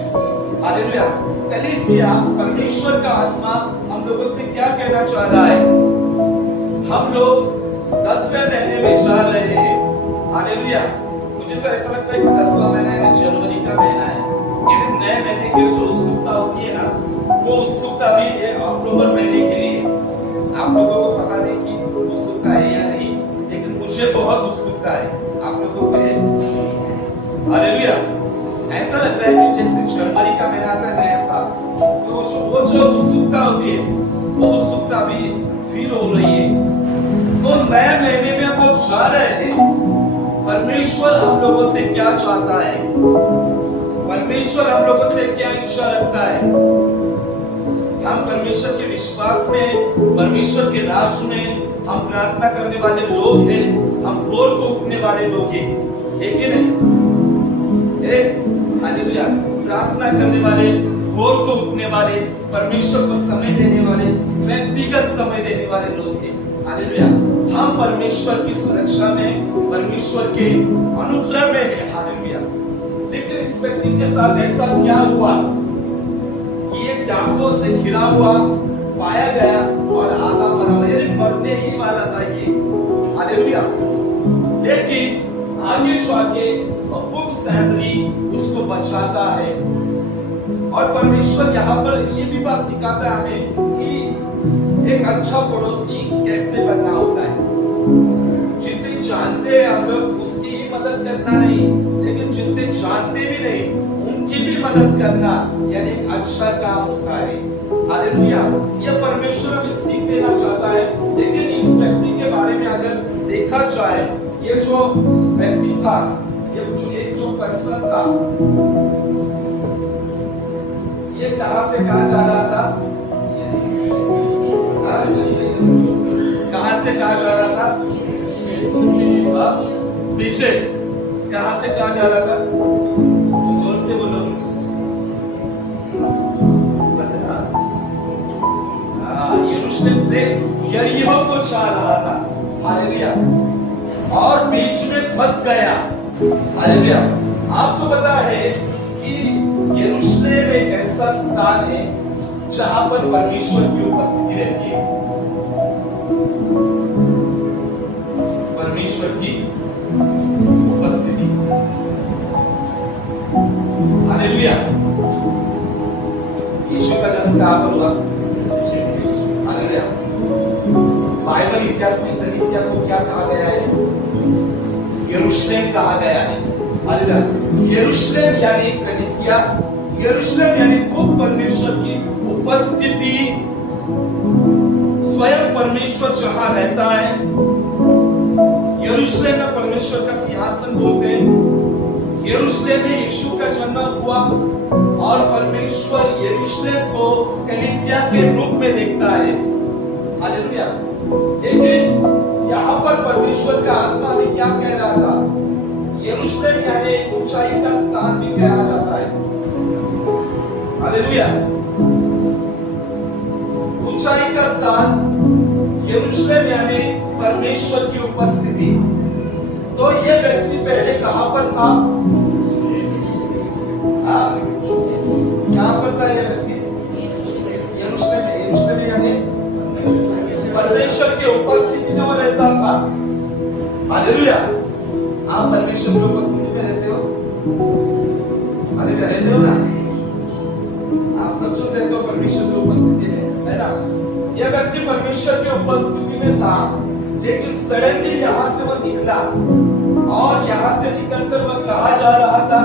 हालेलुया। कलीसिया परमेश्वर का आत्मा हम लोगों से क्या कहना चाह रहा है? हम लोग 10वें महीने में जा रहे हैं। हालेलुया। मुझे तो ऐसा लगता है कि 10वां महीना जनवरी का महीना है। लेकिन नए महीने की जो उत्सुकता होती है ना, वो उत्सुकता भी अक्टूबर महीने के लिए। आप लोगों को पता नहीं कि उत्सुकता है या महीना आता है नया साल, तो वो जो उत्सुकता होती है, वो उत्सुकता भी फील हो रही है। तो नए महीने में हम लोग जा रहे थे, परमेश्वर हम लोगों से क्या चाहता है, परमेश्वर हम लोगों से क्या इच्छा रखता है। हम परमेश्वर के विश्वास में, परमेश्वर के राज में हम प्रार्थना करने वाले लोग हैं, हम रोल को उठने वाले लोग हैं, एक ही नहीं, हालेलुया, प्रार्थना करने वाले, रोल को उठने वाले, परमेश्वर को समय देने वाले, व्यक्तिगत समय देने वाले लोग हैं, हालेलुया। हम परमेश्वर की सुरक्षा में, परमेश्वर के अनुग्रह में है, हालेलुया। लेकिन इस व्यक्ति के साथ ऐसा क्या हुआ कि ये डांगों से घिरा हुआ पाया गया और आधा मरा हुआ, मरने ही वाला था ये, हालेलुया। लेकिन आगे जाके बुक सैमरी उसको बचाता है। और परमेश्वर यहाँ पर ये भी बात सिखाता है हमें कि एक अच्छा पड़ोसी कैसे बनना होता है। जिसे जानते हैं हम लोग उसकी ही मदद करना नहीं, लेकिन जिससे जानते भी नहीं उनकी भी मदद करना, यानी एक अच्छा काम होता है, हालेलुया। यह परमेश्वर हमें सीख देना चाहता है। लेकिन इस व्यक्ति के बारे में अगर देखा जाए, ये जो व्यक्ति था, ये जो पर्सन था, ये कहां से कहा जा रहा था, कहां से कहा जा रहा था, पीछे कहां से कहा जा रहा था, जोर से बोलो, यरूशलेम से यरीहो को जा रहा था, हालेलुया, और बीच में फंस गया, हालेलुया। आपको पता है कि यरूशलेम एक ऐसा स्थान है जहां पर परमेश्वर की उपस्थिति रहती है, परमेश्वर की उपस्थिति, हालेलुया। यीशु का जन्म कहां पर हुआ, हालेलुया। बाइबल इतिहास में कलीसिया को क्या कहा गया है, यरूशलेम कहा गया है, हालेलुया। यरूशलेम यानी कलीसिया, यरूशलेम यानी खुद परमेश्वर की उपस्थिति, स्वयं परमेश्वर जहां रहता है। यरूशलेम में परमेश्वर का सिंहासन बोलते हैं। यरूशलेम में यीशु का जन्म हुआ और परमेश्वर यरूशलेम को कलीसिया के रूप में देखता है, हालेलुया। लेकिन यहाँ पर परमेश्वर का आत्मा भी क्या कह रहा था, यरूशलेम यानी ऊंचाई का स्थान भी कहा जाता है, हालेलुया। ऊंचाई का स्थान यरूशलेम यानी परमेश्वर की उपस्थिति। तो ये व्यक्ति पहले कहां पर था, कहां पर था ये व्यक्ति, यरूशलेम में, यरूशलेम यानी परमेश्वर की उपस्थिति में रहता था, हालेलुया। आप परमेश्वर की उपस्थिति में रहते हो, हालेलुया, रहते हो ना, आप सब जो रहते हो परमेश्वर की उपस्थिति में, है ना। यह व्यक्ति परमेश्वर की उपस्थिति में था, लेकिन सडनली यहां से वह निकला और यहां से निकलकर वह कहा जा रहा था,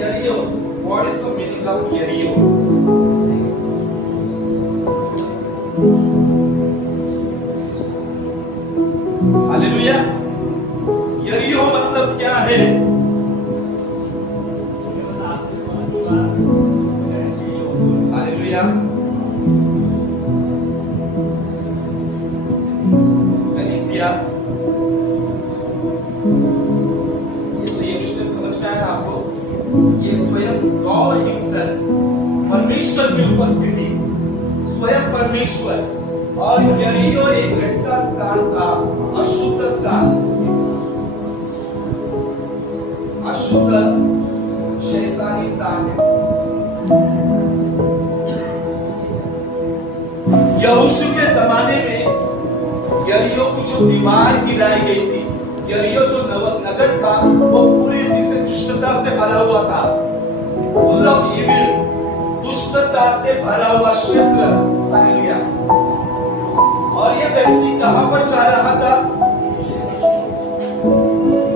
यरीहो। What is the meaning of यरीहो, हालेलुया। यरीहो मतलब क्या है, हालेलुया। कलीसिया, ये तो यरूशलेम समझ में आया आपको, ये स्वयं गॉड हिमसेल्फ, परमेश्वर की उपस्थिति, स्वयं परमेश्वर। और यरीहो एक ऐसा स्थान था, अशुद्ध स्थान, अशुद्ध शैतानी स्थान है। यहोशू के जमाने में यरीहो की जो दीवार गिराई गई थी, यरीहो जो नगर था, वो पूरी रीति से दुष्टता से भरा हुआ था, फुल ऑफ इविल, दुष्टता से भरा हुआ क्षेत्र, हालेलुया। और ये व्यक्ति कहां पर जा रहा था,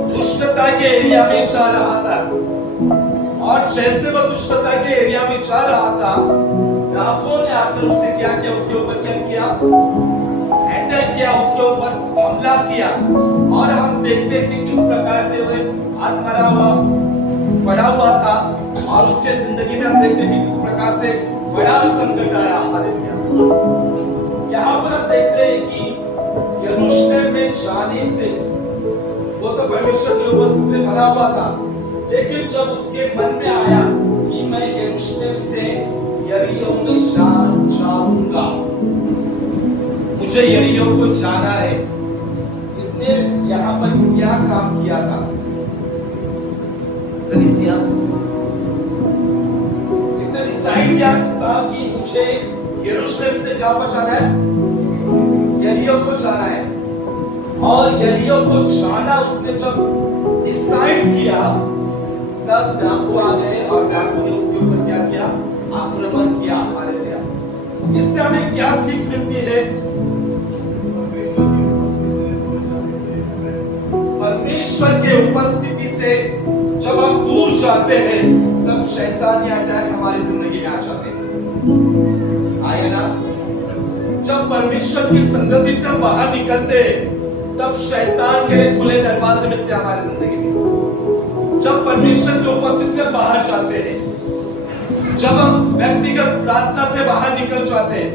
दुष्टता के एरिया में जा रहा था। और जैसे वह दुष्टता के एरिया में जा रहा था, डाकुओं ने आकर उसे क्या किया, उसके ऊपर क्या किया, अटैक किया, उसके ऊपर हमला किया। और हम देखते हैं कि किस प्रकार से वह आत्मरा हुआ पड़ा हुआ था, और उसके जिंदगी में हम देखते हैं कि किस प्रकार से बड़ा संकट आया। हालेलुया। यहाँ पर हम देखते हैं कि यरूशलेम में जाने से वो तो परमेश्वर की उपस्थिति से भरा हुआ था, लेकिन जब उसके मन में आया कि मैं यरूशलेम से यरीहो में जाऊंगा, मुझे यरीहो को जाना है, इसने यहाँ पर क्या काम किया था? कलीसिया इसने डिसाइड किया था कि मुझे यरूशलेम से कहां पर जाना है? यरीहो को जाना है। और यरीहो को जाना उसने जब डिसाइड किया, तब डाकू आ गए और डाकू ने उसके ऊपर क्या किया? आक्रमण किया। हालेलुया। इससे हमें क्या सीख मिलती है? परमेश्वर के उपस्थिति से जब हम दूर जाते हैं, तब शैतानी अटैक हमारी जिंदगी में आ जाते हैं। आए ना? जब परमेश्वर की संगति से हम बाहर निकलते हैं, तब शैतान के लिए खुले दरवाजे मिलते हैं हमारी जिंदगी में। जब परमेश्वर की उपस्थिति से बाहर जाते हैं, जब हम व्यक्तिगत प्रार्थना से बाहर निकल जाते हैं,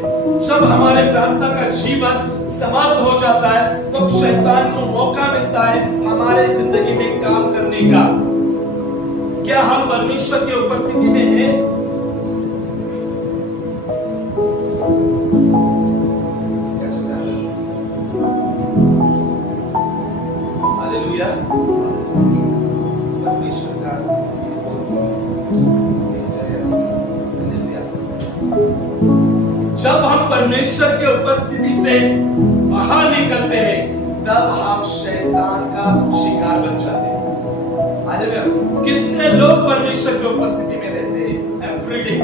जब हमारे प्रार्थना का जीवन समाप्त हो जाता है, तो शैतान को मौका मिलता है हमारे जिंदगी में काम करने का। क्या हम परमेश्वर की उपस्थिति में हैं? क्या चल रहा है? हालेलुया। परमेश्वर का जब हम परमेश्वर की उपस्थिति से बाहर निकलते हैं, तब हम शैतान का शिकार बन जाते हैं। हालेलुया। कितने लोग परमेश्वर की उपस्थिति में रहते हैं? Everyday.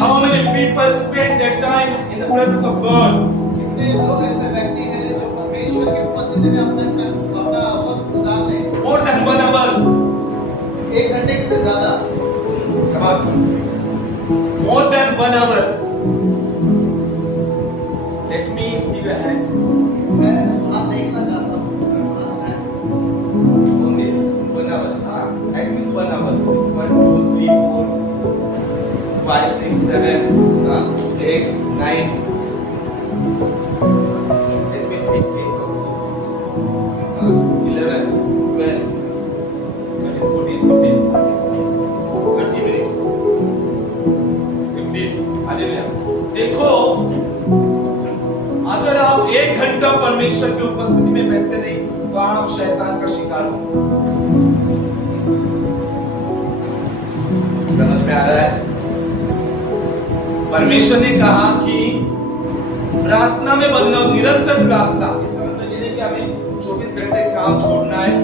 How many people spend their time in the presence of God? कितने लोग ऐसे व्यक्ति हैं जो परमेश्वर की उपस्थिति में अपना वक्त गुजारते हैं? More than 1 our. 1 घंटे से ज्यादा। Come on. More than 1 hour. Let me see your hands. मैं हाथ देखना चाहता हूँ। Only 1 hour. At least 1 hour. 1, 2, 3, 4, 5, 6, 7, 8, 9. Let me see face also. 11, 12, 13, 14, 15, 30 minutes. 15. Hallelujah. देखो, अगर आप 1 घंटा परमेश्वर की उपस्थिति में बैठते नहीं, तो आप शैतान का शिकार हो। समझ में आ रहा है? परमेश्वर ने कहा कि प्रार्थना में बन लो, निरंतर प्रार्थना। इसका मतलब ये नहीं कि हमें 24 घंटे काम छोड़ना है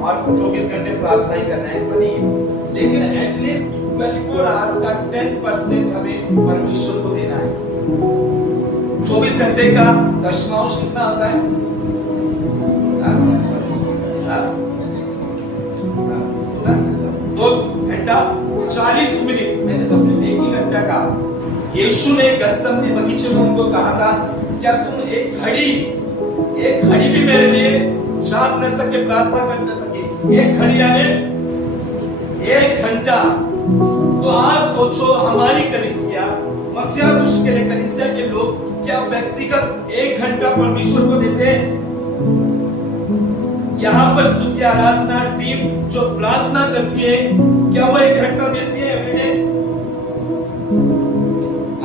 और 24 घंटे प्रार्थना ही करना है, ऐसा नहीं है। लेकिन एटलीस्ट 24 आवर्स का 10% हमें परमेश्वर को देना है। 24 घंटे का दशमांश कितना होता है? दो घंटा 40 मिनट। मैंने तो सिर्फ 1 ही घंटा कहा। यीशु ने गत्सेमनी बगीचे में उनको कहा था, क्या तुम एक घड़ी भी मेरे लिए जाग न सके, प्रार्थना कर न सके? 1 घड़ी यानी 1 घंटा। तो आज सोचो, हमारी कलीसिया, मसीहा सुश के लिए कलीसिया के लोग क्या व्यक्तिगत 1 घंटा परमेश्वर को देते हैं? यहाँ पर स्तुति आराधना टीम जो प्रार्थना करती है, क्या वो 1 घंटा देती है एवरीडे?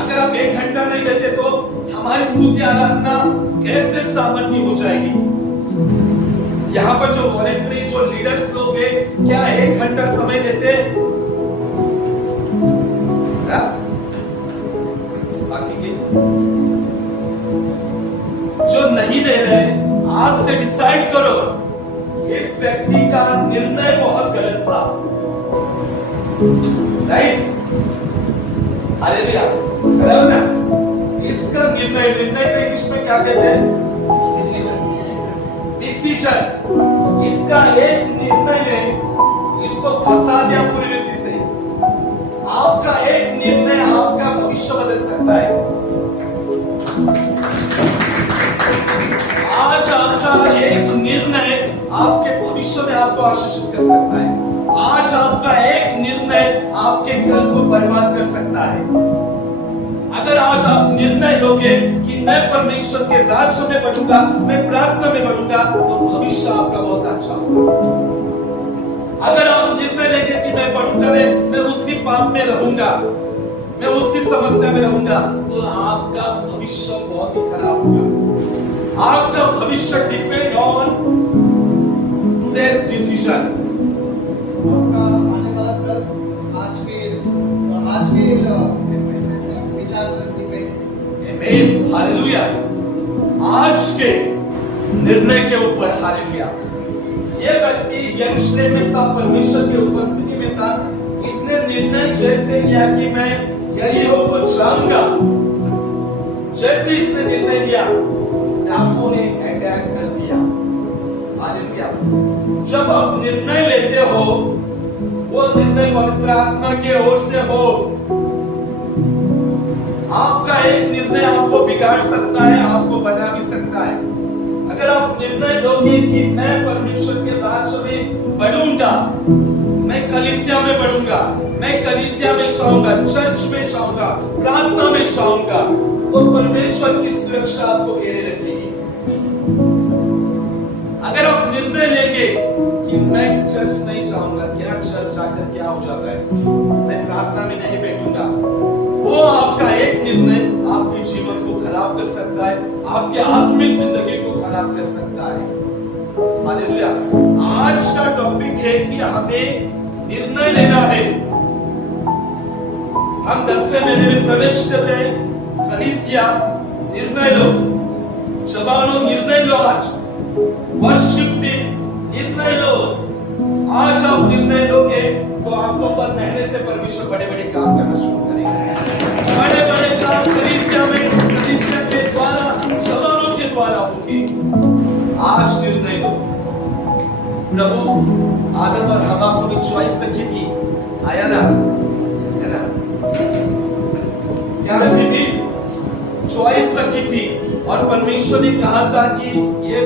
अगर आप 1 घंटा नहीं देते, तो हमारी स्तुति आराधना कैसे सामर्थ्य हो जाएगी? यहाँ पर जो वॉलंटरी, जो लीडर्स लोग हैं, क्या 1 घंटा समय देते हैं? बाकी के जो नहीं दे रहे, आज से डिसाइड करो, इस व्यक्ति का निर्णय बहुत गलत था। राइट? हालेलुया। बराबर ना? इसका निर्णय को इंग्लिश में क्या कहते हैं? डिसीजन। इसका एक निर्णय ने इसको फंसा दिया पूरी रीति से। आपका एक निर्णय आपका भविष्य बदल सकता है। आज आपका एक निर्णय आपके भविष्य में आपको आशीषित कर सकता है। आज आपका एक निर्णय आपके कल को बर्बाद कर सकता है। अगर आज आप निर्णय लोगे कि मैं परमेश्वर के राज्य में बढ़ूंगा, मैं प्रार्थना में बढ़ूंगा, तो भविष्य आपका बहुत अच्छा होगा। अगर आप निर्णय लेंगे कि मैं बढ़ूंगा, मैं उसी पाप में रहूंगा, मैं उसी समस्या में रहूंगा, तो आपका भविष्य बहुत ही खराब होगा। आपका भविष्य डिपेंड ऑन टुडेज डिसीजन। आपका आने वाला कल आज के विचार पर डिपेंड है। आमीन, हालेलुया। आज के निर्णय के ऊपर, हालेलुया। ये व्यक्ति यरूशलेम में था, परमेश्वर की उपस्थिति में था। इसने निर्णय जैसे लिया कि मैं यरीहो को जाऊंगा, जैसे इसने निर्णय लिया, डाकुओं ने अटैक कर दिया। हालेलुया। जब आप निर्णय लेते हो, वो निर्णय पवित्र आत्मा की ओर से हो। आपका एक निर्णय आपको बिगाड़ सकता है, आपको बना भी सकता है। अगर आप निर्णय लोगे कि मैं परमेश्वर के राज्य में बढ़ूंगा, मैं कलीसिया में बढ़ूंगा, मैं कलीसिया में जाऊंगा, चर्च में जाऊंगा, प्रार्थना में जाऊंगा, तो परमेश्वर की सुरक्षा आपको घेरे रखेगी। अगर आप निर्णय लेंगे कि मैं चर्च नहीं जाऊंगा, क्या चर्च जाकर क्या हो जाता है, मैं प्रार्थना में नहीं बैठूंगा, वो आपका एक निर्णय आपके जीवन को खराब कर सकता है, आपके आत्मिक जिंदगी को खराब कर सकता है। हालेलुया। आज का टॉपिक है कि हमें निर्णय लेना है। हम 10वें महीने में प्रवेश कर रहे हैं। कलीसिया, निर्णय लो। जवानों, निर्णय लो। आज वर्शिप टीम, निर्णय लो। आज आप निर्णय लोगे तो आपको पर महीने से परमेश्वर बड़े बड़े काम करना शुरू करेंगे। बड़े बड़े काम कलीसिया में, कलीसिया के द्वारा, जवानों के द्वारा होंगे। आज निर्णय लो। प्रभु आदम और हवा को भी चॉइस रखी थी, आया ना, है ना? क्या रखी थी? चॉइस रखी थी। और परमेश्वर ने कहा था कि ये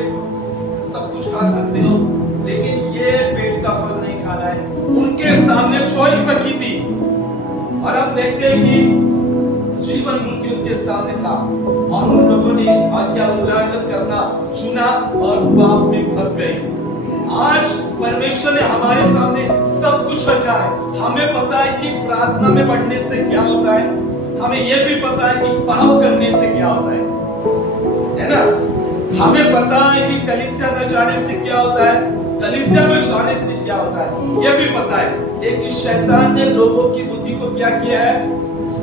सब कुछ खा सकते हो, लेकिन ये पेट का फल नहीं खाना है। उनके सामने चॉइस रखी थी। और हम देखते हैं कि जीवन मृत्यु उनके सामने था, और उन लोगों ने आज्ञा उल्लंघन करना चुना और पाप में फंस गए। आज परमेश्वर ने हमारे सामने सब कुछ रखा है। हमें पता है कि प्रार्थना में बढ़ने से क्या होता है, हमें यह भी पता है कि पाप करने से क्या होता है ना? हमें पता है कि कलीसिया न जाने से क्या होता है, कलीसिया में जाने से क्या होता है, यह भी पता है। लेकिन शैतान ने लोगों की बुद्धि को क्या किया है?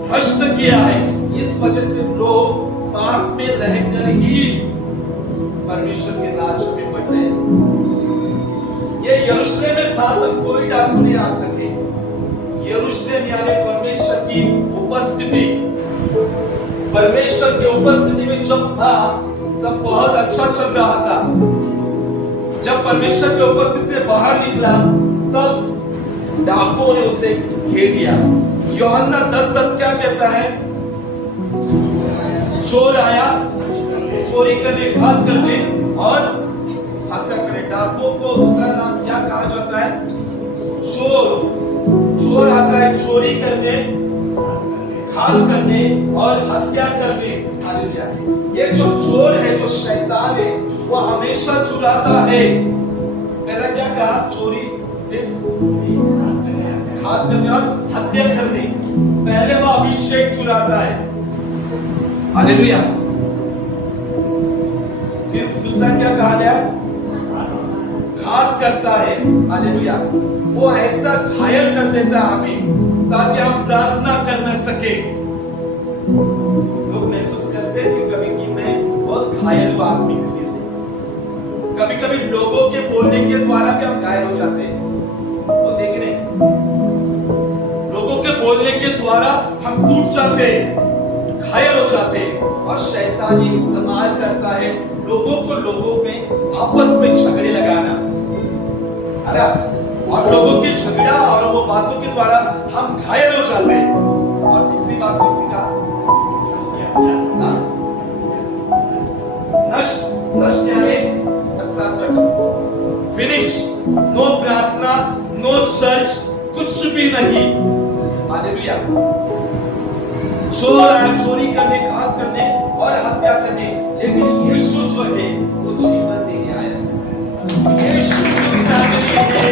भ्रष्ट किया है। इस वजह से लोग पाप में रहकर ही परमेश्वर के राज्य में बढ़ रहे हैं। ये यरूशलेम में था तो कोई डाकू नहीं आ सके। यरूशलेम यानी परमेश्वर की उपस्थिति, परमेश्वर की उपस्थिति में जब था तब बहुत अच्छा चल रहा था। जब परमेश्वर की उपस्थिति से बाहर निकला तब डाकुओं ने उसे घेर लिया। यूहन्ना 10:10 क्या कहता है? चोर आया चोरी करने, घात करने और हत्या करने। डाकुओं को दूसरा नाम क्या कहा जाता है? चोर। चोर आता है चोरी करने, घात करने और हत्या करने। हालेलुया। ये जो चोर है, जो शैतान है, वो हमेशा चुराता है। पहला क्या कहा? चोरी, घात करने और हत्या करने। पहले वो अभिषेक चुराता है। हालेलुया। फिर दूसरा क्या कहा गया? घात करता है। हालेलुया। वो ऐसा घायल कर देता है हमें ताकि हम प्रार्थना कर न सके। लोग महसूस करते हैं कि कभी कि मैं बहुत घायल हुआ आत्मिक गति से। कभी कभी लोगों के बोलने के द्वारा भी हम घायल हो जाते हैं। तो देख रहे हैं, लोगों के बोलने के द्वारा हम टूट जाते हैं, घायल हो जाते हैं। और शैतान ये इस्तेमाल करता है लोगों को, लोगों में आपस में झगड़े लगाना। और लोगों के झगड़ा और वो बातों के द्वारा हम घायल हो जाते हैं। और तीसरी बात कौन सी कहा? नष्ट यानी फिनिश, नो प्रार्थना, नो चर्च, कुछ भी नहीं। हालेलुया। चोरी करने, घात करने और हत्या करने, लेकिन यीशु जो है वो जीवन देने आया। यीशु सामरी है,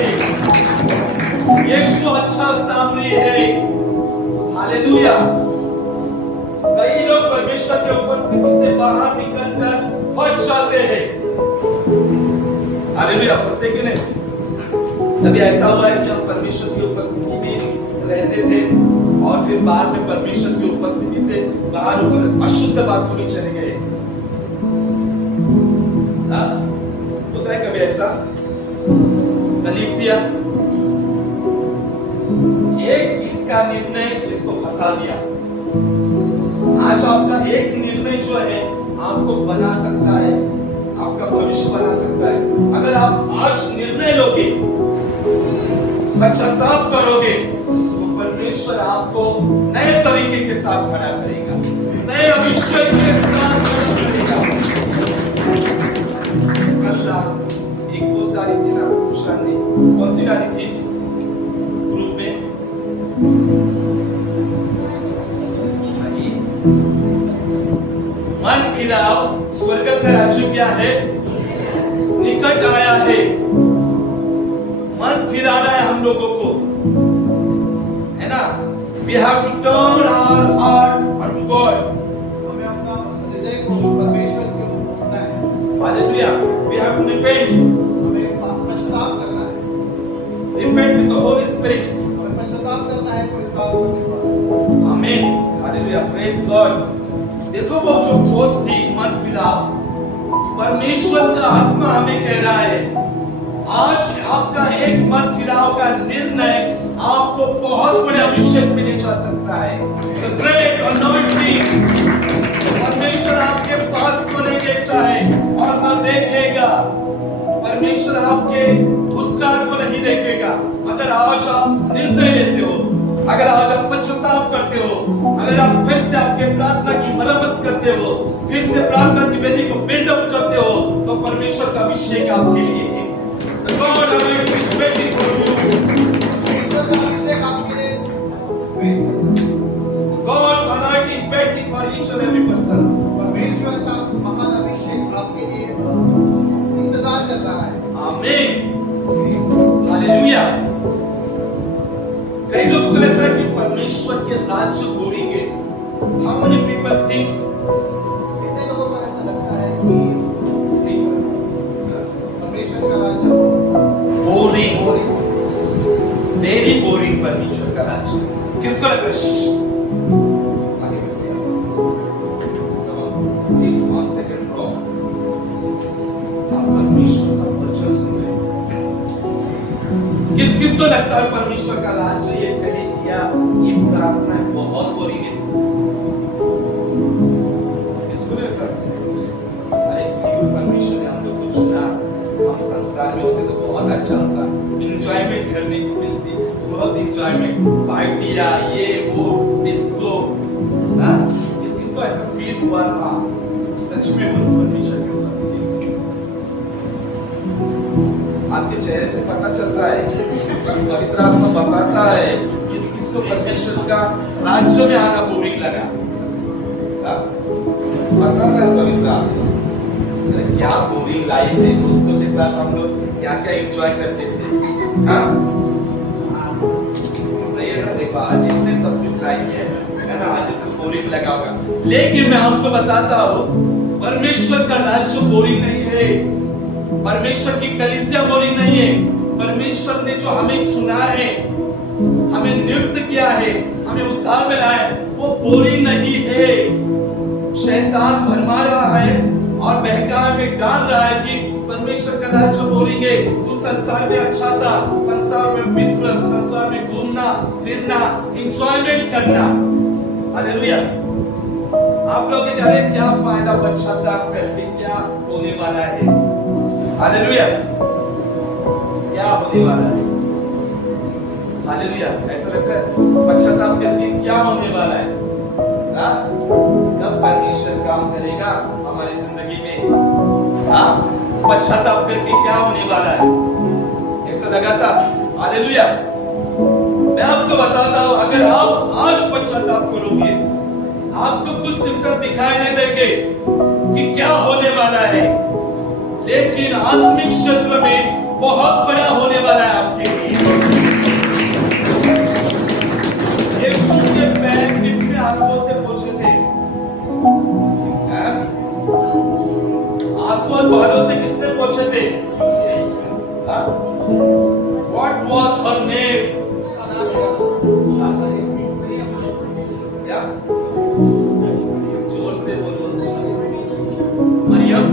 यीशु अच्छा सामरी है। हालेलुया। कई लोग परमेश्वर की उपस्थिति से बाहर निकलकर फंस जाते हैं। हालेलुया। फंसते क्यों नहीं? कभी ऐसा हुआ है कि हम परमेश्वर की उपस्थिति में रहते थे और फिर बाद में परमेश्वर की उपस्थिति से बाहर होकर अशुद्ध बातों में चले गए? होता है कभी ऐसा? कलीसिया एक इसका निर्णय इसको फंसा दिया। आज आपका एक निर्णय जो है आपको बना सकता है, आपका भविष्य बना सकता है। अगर आप आज निर्णय लोगे, पश्चाताप करोगे, तो परमेश्वर आपको नए तरीके के साथ खड़ा करेगा, नए अभिषेक के साथ खड़ा करेगा। कल एक पोस्ट डाली थी ना तुषार ने, कौन सी डाली थी ग्रुप में? मन फिराओ, स्वर्ग का राज्य क्या है? निकट आया है। मन फिराना है हम लोगों को, है ना? We have to turn our heart unto God. हमें अपना हृदय को परमेश्वर की ओर मोड़ना है। Hallelujah. We have to repent. हमें पश्चाताप करना है। Repent with the Holy Spirit. हमें पश्चाताप करना है पवित्र आत्मा के द्वारा। Amen. Hallelujah. Praise God. देखो वो जो पोस्ट थी मन फिराओ, परमेश्वर का आत्मा हमें कह रहा है आज आपका एक मन फिराव का निर्णय आपको बहुत बड़े अभिषेक में ले जा सकता है। The great anointing, परमेश्वर आपके पास को नहीं देखता है और न देखेगा। परमेश्वर आपके भूतकाल को नहीं देखेगा। अगर आज आप निर्णय लेते हो, अगर आज आप पश्चाताप करते हो, अगर आप फिर से आपके प्रार्थना की मरम्मत करते हो, फिर से प्रार्थना की वेदी को बिल्डअप करते हो, तो परमेश्वर का अभिषेक आपके लिए है। The God anointing is waiting for you. परमेश्वर का अभिषेक आपके लिए God's anointing waiting for each and every person. परमेश्वर का महान अभिषेक आपके लिए इंतजार कर रहा है। आमीन। हालेलुया। कई लोग को लगता है कि परमेश्वर के राज्य बोरिंग है। How many people thinks कितने लोगों को ऐसा लगता है कि परमेश्वर का राज्य बोरिंग, वेरी बोरिंग परमेश्वर का राज्य? किसको लगता है? परमेश्वर का वचन सुन रहे हैं। किस को लगता है परमेश्वर का राज्य, ये कलीसिया, ये प्रार्थना बहुत बोरिंग है? किसको लगता है? अरे परमेश्वर ने हम लोग को चुना, हम संसार में होते तो बहुत अच्छा होता, एंजॉयमेंट करने को मिलती, बहुत एंजॉयमेंट, पार्टियां, ये वो, डिस्को। किसको ऐसा फील हुआ था? सच में परमेश्वर की उपस्थिति आपके चेहरे से पता चलता है, पवित्र आत्मा बताता है किस किस को परमेश्वर का राज्य में आना बोरिंग लगा। बताता है पवित्र आत्मा क्या बोरिंग लाइफ है, दोस्तों के साथ हम लोग क्या क्या एंजॉय करते थे। हाँ सही है ना? देखो आज इतने सब कुछ ट्राई किया है ना, आज तो बोरिंग लगा होगा, लेकिन मैं आपको बताता हूँ परमेश्वर का राज्य बोरिंग नहीं है, परमेश्वर की कलीसिया बोरिंग नहीं है। परमेश्वर ने जो हमें चुना है, हमें नियुक्त किया है, हमें उद्धार में लाया है, वो बोरिंग नहीं है। शैतान भरमा रहा है और बहकावे में डाल रहा है कि परमेश्वर का राज्य बोरिंग है, उस संसार में अच्छा था, संसार में मित्र, संसार में घूमना फिरना, एंजॉयमेंट करना। हालेलुया। आप लोग जाने क्या फायदा पश्चाताप करके, क्या होने वाला है? हालेलुया। क्या होने वाला है? हालेलुया। ऐसा लगता है पश्चाताप करके क्या होने वाला है? हाँ? कब परमेश्वर काम करेगा हमारी जिंदगी में? हाँ? पश्चाताप करके क्या होने वाला है? ऐसा लगा था। हालेलुया। मैं आपको बताता हूं, अगर आप आज पश्चाताप करोगे, आपको कुछ सिम्टम्स दिखाई नहीं देंगे कि क्या होने वाला है, लेकिन आत्मिक क्षेत्र में बहुत बड़ा होने वाला है आपके लिए। यीशु के पैर किसने आंसुओं से पोंछे थे? आंसू और बालों से किसने पोंछे थे? What was her name? क्या? जोर से बोलो। मरियम?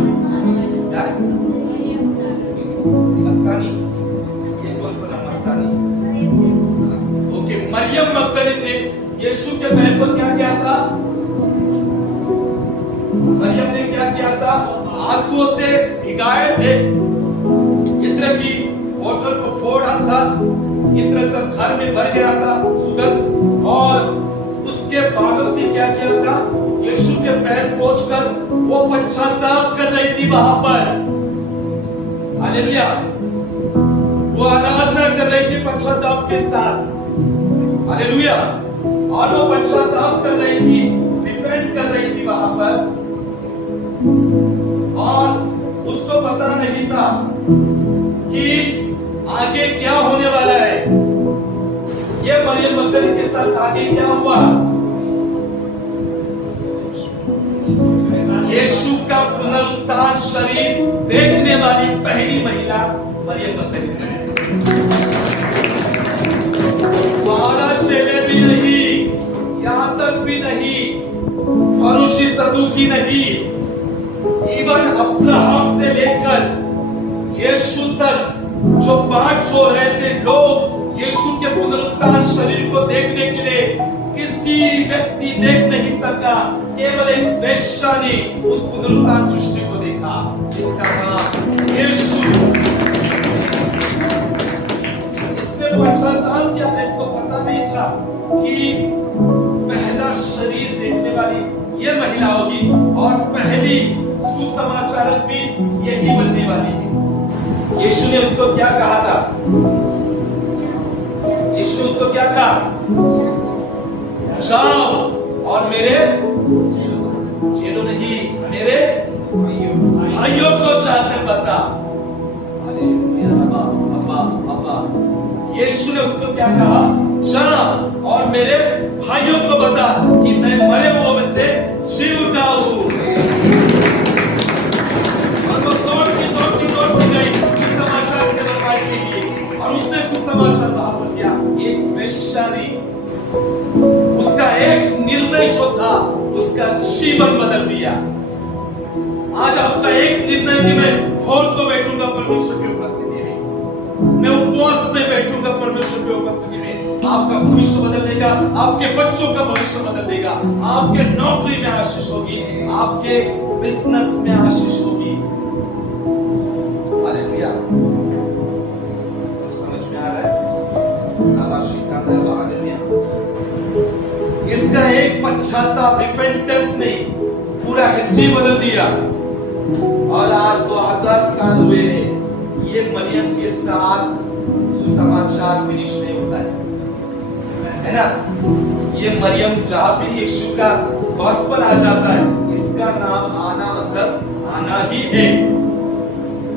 क्या? मत्तानी? ये कौन सा नाम मत्तानी? ओके, मरियम मगदलीन ने यीशु के पैर को क्या किया था? मरियम ने क्या किया था? आंसुओं से भिगाए थे। इत्र की बोतल को फोड़ा था, इत्र सब घर में भर गया था सुगंध, और उसके बालों से क्या किया था? यीशु के पैर पोंछकर वो पश्चाताप कर रही थी वहां पर। हालेलुया। वो आराधना कर रही थी पश्चाताप के साथ। हालेलुया। और वो पश्चाताप कर रही थी, रिपेंट कर रही थी वहां पर, और उसको पता नहीं था कि आगे क्या होने वाला है। ये मरियम मगदलीन के साथ आगे क्या हुआ? यीशु का पुनरुत्थान शरीर देखने वाली पहली महिला मरियम मगदलीन है। 12 चेले भी नहीं, याजक भी नहीं, फरीसी सदूकी नहीं, इवन अब्राहम से लेकर यीशु तक जो बाट सो रहे थे लोग यीशु के पुनरुत्थान शरीर को देखने के लिए, किसी व्यक्ति देख नहीं सका। केवल एक वेश्या ने उस पुनरुत्थान सृष्टि को देखा, इसका नाम यीशु। इसने पश्चाताप किया था, इसको पता नहीं था कि पहला शरीर देखने वाली ये महिला होगी और पहली सुसमाचारक भी यही बनने वाली है। यीशु ने उसको क्या कहा था? यीशु ने उसको क्या कहा? जाओ और मेरे चेलों नहीं, मेरे भाइयों को जाकर बता। यीशु ने उसको क्या कहा? जाओ और मेरे भाइयों को बता कि मैं मरे हुओं में से जी उठा हूं। और वो दौड़ती गई सुसमाचार से बताने के लिए, और उसने सुसमाचार वहां पर किया। एक वेश्या ने उसका एक निर्णय जो था उसका जीवन बदल दिया। आज आपका एक निर्णय कि मैं भोर को बैठूंगा परमेश्वर की उपस्थिति में, मैं उपवास में बैठूंगा परमेश्वर की उपस्थिति में, आपका भविष्य बदल देगा, आपके बच्चों का भविष्य बदल देगा, आपके नौकरी में आशीष होगी, आपके बिजनेस में आशीष होगी। हालेलुया। समझ में आ रहा है? इसका एक पश्चाताप, रिपेंटेंस ने पूरा हिस्ट्री बदल दिया। और आज 2000 साल हुए हैं, ये मरियम के साथ सुसमाचार फिनिश नहीं होता है ना? ये मरियम जहां भी यीशु का गॉस्पेल आ जाता है, इसका नाम आना मतलब आना ही है।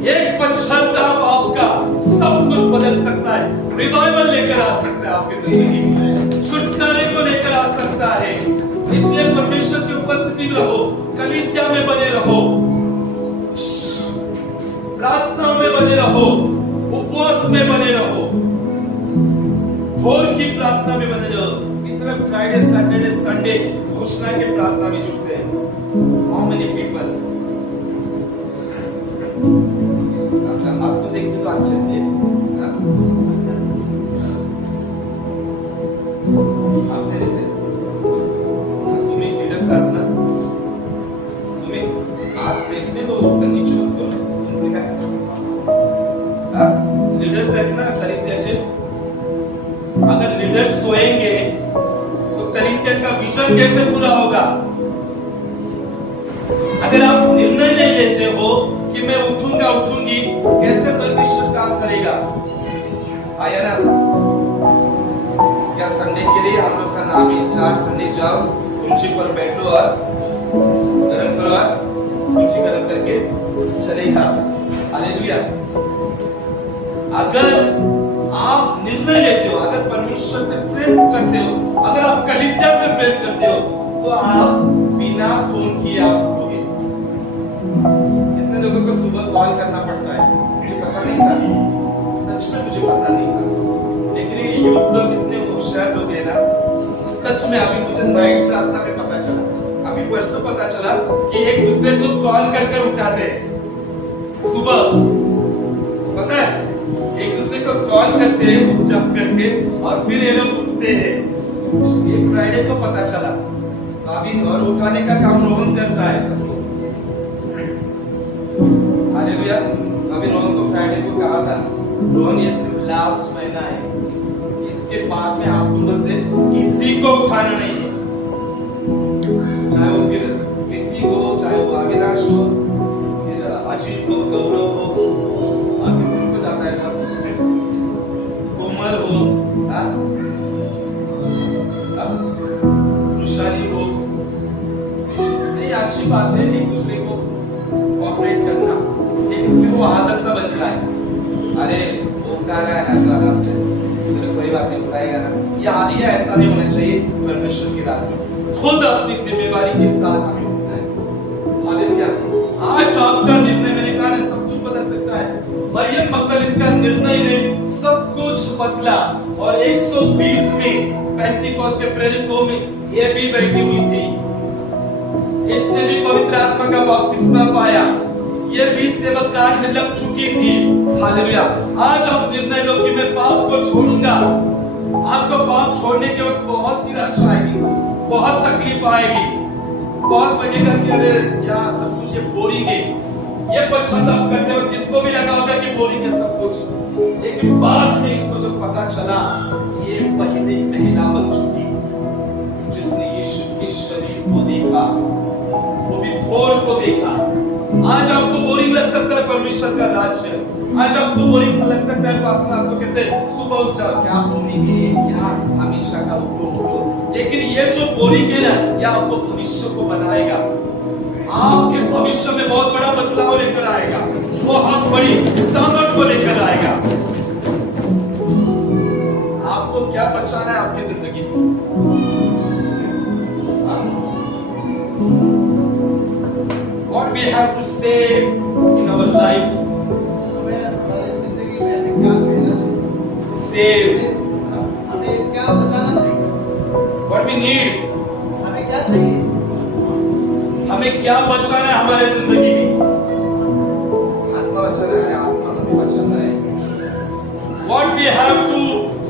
एक पश्चाताप आपका सब कुछ बदल सकता है, रिवाइवल लेकर आ सकता है आपकी जिंदगी में, छुटकारे को लेकर आ सकता है। इसलिए परमेश्वर की उपस्थिति में रहो, कलीसिया में बने रहो, प्रार्थना में बने रहो, उपवास में बने रहो, भोर की प्रार्थना में बने रहो। इतना फ्राइडे सैटरडे संडे घोषणा के प्रार्थना में जुटते हैं। How many people? हाथ को देखते तो अच्छे से तुम्हें लीडर्स आत ना, तुम्हें हाथ देखने तो नीचे मत करो, तुमसे काय लीडर्स आहेत ना कलिसियाचे, विजन कैसे पूरा होगा? अगर आप निर्णय नहीं लेते हो कि मैं उठूंगा उठूंगी, कैसे परमेश्वर काम करेगा? आया ना? क्या संडे के लिए हम लोग का नाम है 4 संडे जाओ, कुर्सी पर बैठो और गरम करो और कुर्सी गरम करके चले जाओ। हालेलुया। अगर आप निर्णय लेते हो, अगर परमेश्वर से प्रेम करते हो, अगर आप कलीसिया से प्रेम करते हो, तो आप बिना फोन किए आप उठोगे। कितने लोगों को सुबह कॉल करना पड़ता है? मुझे पता नहीं था, सच में मुझे पता नहीं था। लेकिन ये यूथ लोग इतने होशियार लोग हैं ना, सच में अभी मुझे नाइट प्रार्थना में पता चला, अभी परसों पता चला कि एक दूसरे को कॉल कर उठाते हैं सुबह। पता है, एक दूसरे को कॉल करते हैं उठ जब करके, और फिर ये लोग उठते हैं। एक फ्राइडे को पता चला, अभी और उठाने का काम रोहन करता है सबको। हालेलुया। अभी रोहन को फ्राइडे को कहा था, रोहन ये सिर्फ लास्ट महीना है, इसके बाद में आप में से किसी को उठाना नहीं है, चाहे वो फिर कृति हो, चाहे वो अविनाश हो, फिर अजीत हो, गौरव हो, किसको जाता है कोमल हो, वृषाली हो। नहीं, अच्छी बात है एक दूसरे को कोऑपरेट करना, लेकिन फिर वो आदत ना बन जाए। अरे वो उठा रहा है ना आराम से, तो कोई बात नहीं, उठाएगा ना। ये आलिया ऐसा नहीं होना चाहिए। परमेश्वर की रात में खुद अपनी जिम्मेवारी के साथ हमें उठना है। हालेलुया। आज आपका निर्णय, मैंने कहा ना, सब कुछ बदल सकता है। मरियम मगदलीन का निर्णय ने सब कुछ बदला, और 120 में पेंटिकोस्ट के प्रेरित 2 में ये भी बैठी हुई थी, इसने भी पवित्र आत्मा का बपतिस्मा पाया, ये भी सेवक काल में लग चुकी थी। हालेलुया। आज आप निर्णय लो कि मैं पाप को छोड़ूंगा। आपको पाप छोड़ने के वक्त बहुत निराशा आएगी, बहुत तकलीफ आएगी, बहुत लगेगा कि अरे क्या सब कुछ ये बोरिंग है। ये पसंद आप करते हो, किसको भी लगा होगा कि बोरिंग है सब कुछ, लेकिन बाद में इसको जब पता चला ये पहली महिला बन चुकी, जिसने यीशु के शरीर को देखा, वो भी भोर को देखा। आज आपको बोरिंग लग सकता है परमेश्वर का राज्य, आज आपको बोरिंग लग सकता है, पास्टर आपको कहते हैं सुबह उठ जाओ, क्या बोरिंग है, क्या हमेशा का उठो, लेकिन ये जो बोरिंग है ना, ये आपको भविष्य को बनाएगा, आपके भविष्य में बहुत बड़ा बदलाव लेकर आएगा, बहुत बड़ी सामर्थ को लेकर आएगा। आपको क्या बचाना है आपकी जिंदगी में? What we have to say in our life? हमारी जिंदगी में हमें क्या कहना चाहिए? Save. हमें क्या बचाना चाहिए? What we need? हमें क्या चाहिए? हमें क्या बचाना है हमारे जिंदगी में? आत्मा बचाना है, आत्मा हमें बचाना है। What we have to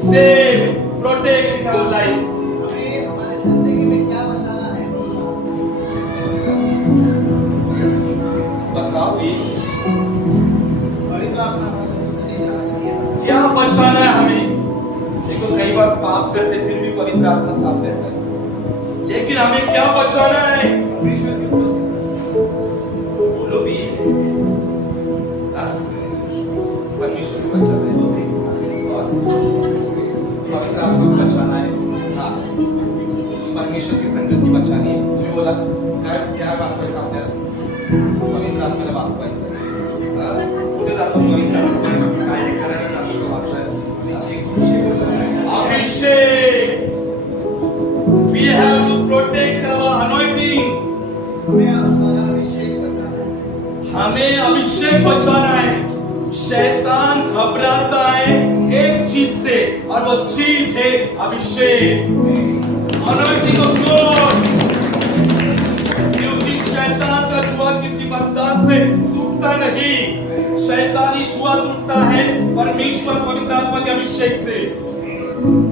save, protect in our life? हमें हमारी जिंदगी में क्या बचाना है? बताओ भी, पवित्र आत्मा हमारे से नहीं जाना चाहिए। क्या बचाना है हमें? देखो कई बार पाप करते फिर भी पवित्र आत्मा साथ रहता है, लेकिन हमें क्या बचाना है? परमेश्वर की उपस्थिति। बोलो भी, परमेश्वर को बचाना है, और पवित्र आत्मा को बचाना है। हाँ, परमेश्वर की संगति बचानी है। तुम्हें बोला क्या वाचवायचं आपल्याला? पवित्र आत्म्याला वाचवायचं। कुठे जातो पवित्र आत्मा? काय करायला जातो तो वाचवायला? अभिषेक। We have to protect our anointing. हमें हमारा अभिषेक बचाना है। हमें अभिषेक बचाना है। शैतान घबराता है एक चीज से, और वो चीज है अभिषेक, अनॉइंटिंग ऑफ गॉड। क्योंकि शैतान का जुआ किसी बरदान से टूटता नहीं, शैतानी जुआ टूटता है परमेश्वर पवित्र आत्मा के अभिषेक से।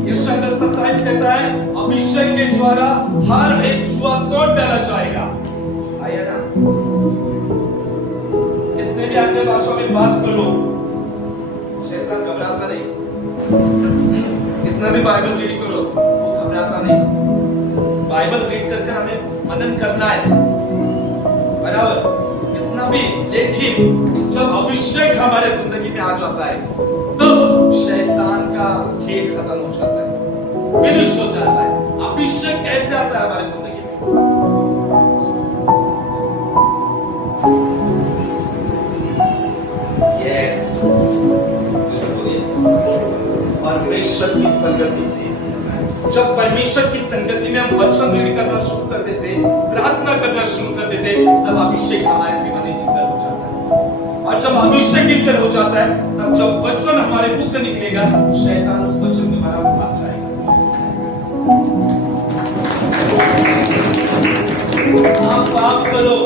यशायाह 10:27 कहता है, अभिषेक के द्वारा हर एक जुआ तोड़ डाला जाएगा। आया ना? कितने भी अन्य भाषा में बात करो, शैतान घबराता नहीं। कितना भी बाइबल रीड करो, वो घबराता नहीं। बाइबल बाइबल रीड करके हमें मनन करना है, बराबर, इतना भी। लेकिन जब अभिषेक हमारे जिंदगी में आ जाता है तो शैतान का खेल खत्म हो जाता है, फिनिश हो जाता है। अभिषेक कैसे आता है हमारे जिंदगी में? यस, परमेश्वर की संगति से। जब परमेश्वर की संगति में हम वचन रीड करना शुरू कर देते, प्रार्थना करना शुरू कर देते, तब अभिषेक हमारे जीवन में इंटर हो जाता है। और जब अभिषेक इंटर हो जाता है, तब जब वचन हमारे मुंह से निकलेगा, शैतान उस वचन में हमारा भाग जाएगा। आप पाप करो,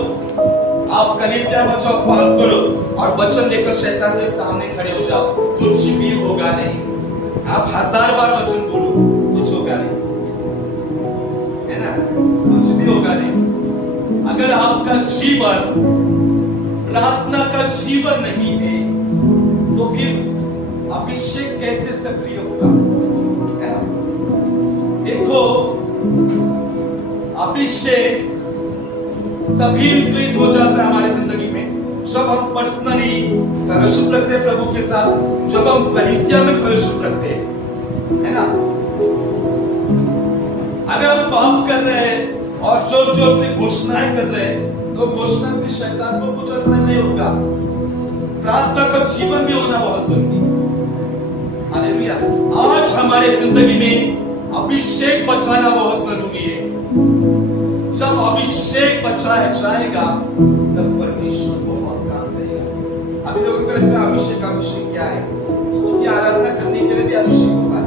आप कलीसिया में जाओ, पाप करो और वचन लेकर शैतान के सामने खड़े हो जाओ, कुछ भी होगा नहीं। आप 1000 बार वचन बोलो, कुछ होगा नहीं, है ना, कुछ भी होगा नहीं। अगर आपका जीवन प्रार्थना का जीवन नहीं है, तो फिर अभिषेक कैसे सक्रिय होगा? है ना? देखो, अभिषेक तभी इंक्रीज हो जाता है हमारी जिंदगी में जब हम पर्सनली फेलोशिप रखते हैं प्रभु के साथ, जब हम कलीसिया में फेलोशिप रखते हैं, है ना। अगर हम पाप कर रहे हैं और जोर जोर से घोषणाएं कर रहे हैं, तो घोषणा से शैतान को कुछ असर नहीं होगा। प्रार्थना का जीवन में होना बहुत जरूरी है। हालेलुया। आज हमारे जिंदगी में अभिषेक बचाना बहुत जरूरी है। जब अभिषेक बचाया जाएगा, तब परमेश्वर बहुत काम करेगा। अभी लोगों को लगता है अभिषेक क्या है? स्तुति आराधना करने के लिए भी अभिषेक होता है,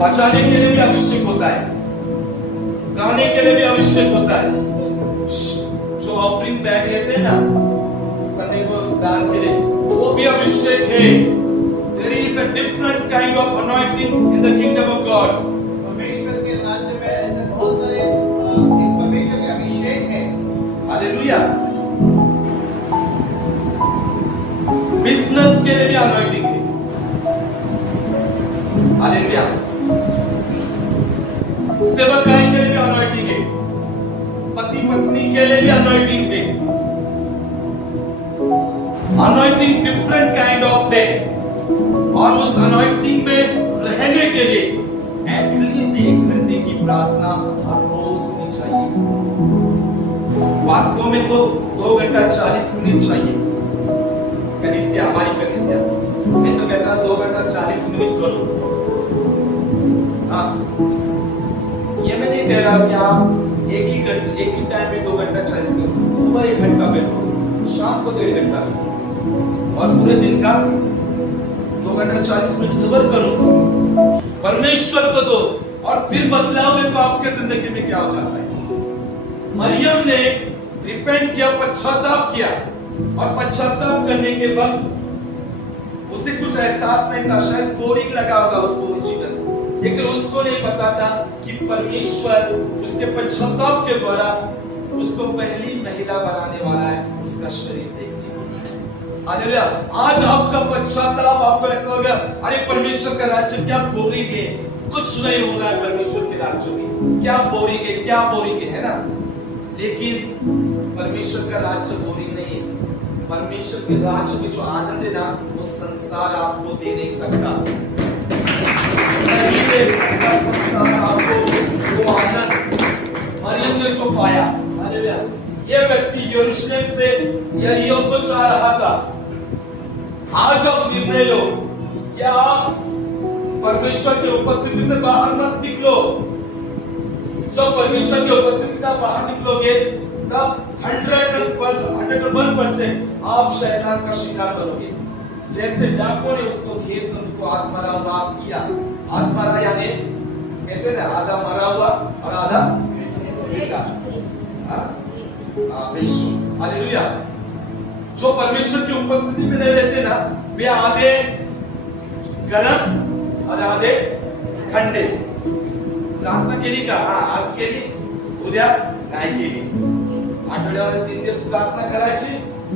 बचाने के लिए भी अभिषेक होता है, गाने के लिए भी अभिषेक होता है। जो ऑफरिंग बैग लेते हैं ना संडे को दान के लिए, वो भी अभिषेक है। There is a different kind of anointing in the kingdom of God. परमेश्वर के राज्य में ऐसे बहुत सारे परमेश्वर के अभिषेक हैं। हालेलुया। बिजनेस के लिए भी अनॉइंटिंग है। हालेलुया। सेवकाई के लिए भी अनॉइंटिंग है। पति पत्नी के लिए भी अनॉइंटिंग है। अनॉइंटिंग डिफरेंट काइंड ऑफ है, और उस अनॉइंटिंग में रहने के लिए एटलीस्ट 1 घंटे की प्रार्थना हर रोज होनी चाहिए। वास्तव में तो 2 घंटा 40 मिनट चाहिए। कलीसिया, हमारी कलीसिया, मैं तो कहता हूं 2 घंटा 40 मिनट करो। हाँ, ये मैं नहीं कह रहा कि आप एक ही टाइम में 2 घंटा 40 मिनट, सुबह 1 घंटा बैठो, शाम को 1.5 घंटा बैठो, और पूरे दिन का 2 घंटा 40 मिनट कवर करो, परमेश्वर को दो, और फिर बदलाव देखो आपके जिंदगी में क्या हो जाता है। मरियम ने रिपेंट किया, पश्चाताप किया, और पश्चाताप करने के बाद उसे कुछ एहसास नहीं था, शायद बोरिंग लगा होगा उसको जीवन, लेकिन उसको नहीं पता था कि परमेश्वर उसके पश्चाताप के द्वारा उसको पहली महिला बनाने वाला है, उसका शरीर देखने को। हालेलुया। आज आपका पश्चाताप, आपको लगता होगा अरे परमेश्वर का राज्य क्या बोरिंग है, कुछ नहीं हो रहा है परमेश्वर के राज्य में, क्या बोरिंग है, क्या बोरिंग है ना। लेकिन परमेश्वर का राज्य बोरिंग नहीं है। परमेश्वर के राज्य में जो आनंद है ना, वो संसार आपको दे नहीं सकता। नहीं दे सकता संसार आपको वो आनंद मरियम ने जो पाया। हालेलुया। ये व्यक्ति यरूशलेम से यरीहो को जा रहा था। आज आप निर्णय लो, क्या आप परमेश्वर की उपस्थिति से बाहर मत निकलो। जब परमेश्वर की उपस्थिति से बाहर निकलोगे, तब 101% आप शैतान का शिकार बनोगे। जैसे डाकुओं ने उसको घेर कर उसको आधा मरा हुआ किया। आधा मरा यानी कहते ना, आधा मरा हुआ और आधा जिंदा। हालेलुया। जो परमेश्वर की उपस्थिति में नहीं रहते ना, वे आधे गरम और आधे ठंडे। प्रार्थना के लिए कहा, आज के लिए, उद्या नाही के लिए। आठवड्यामध्ये 3 दिवस प्रार्थना करायची,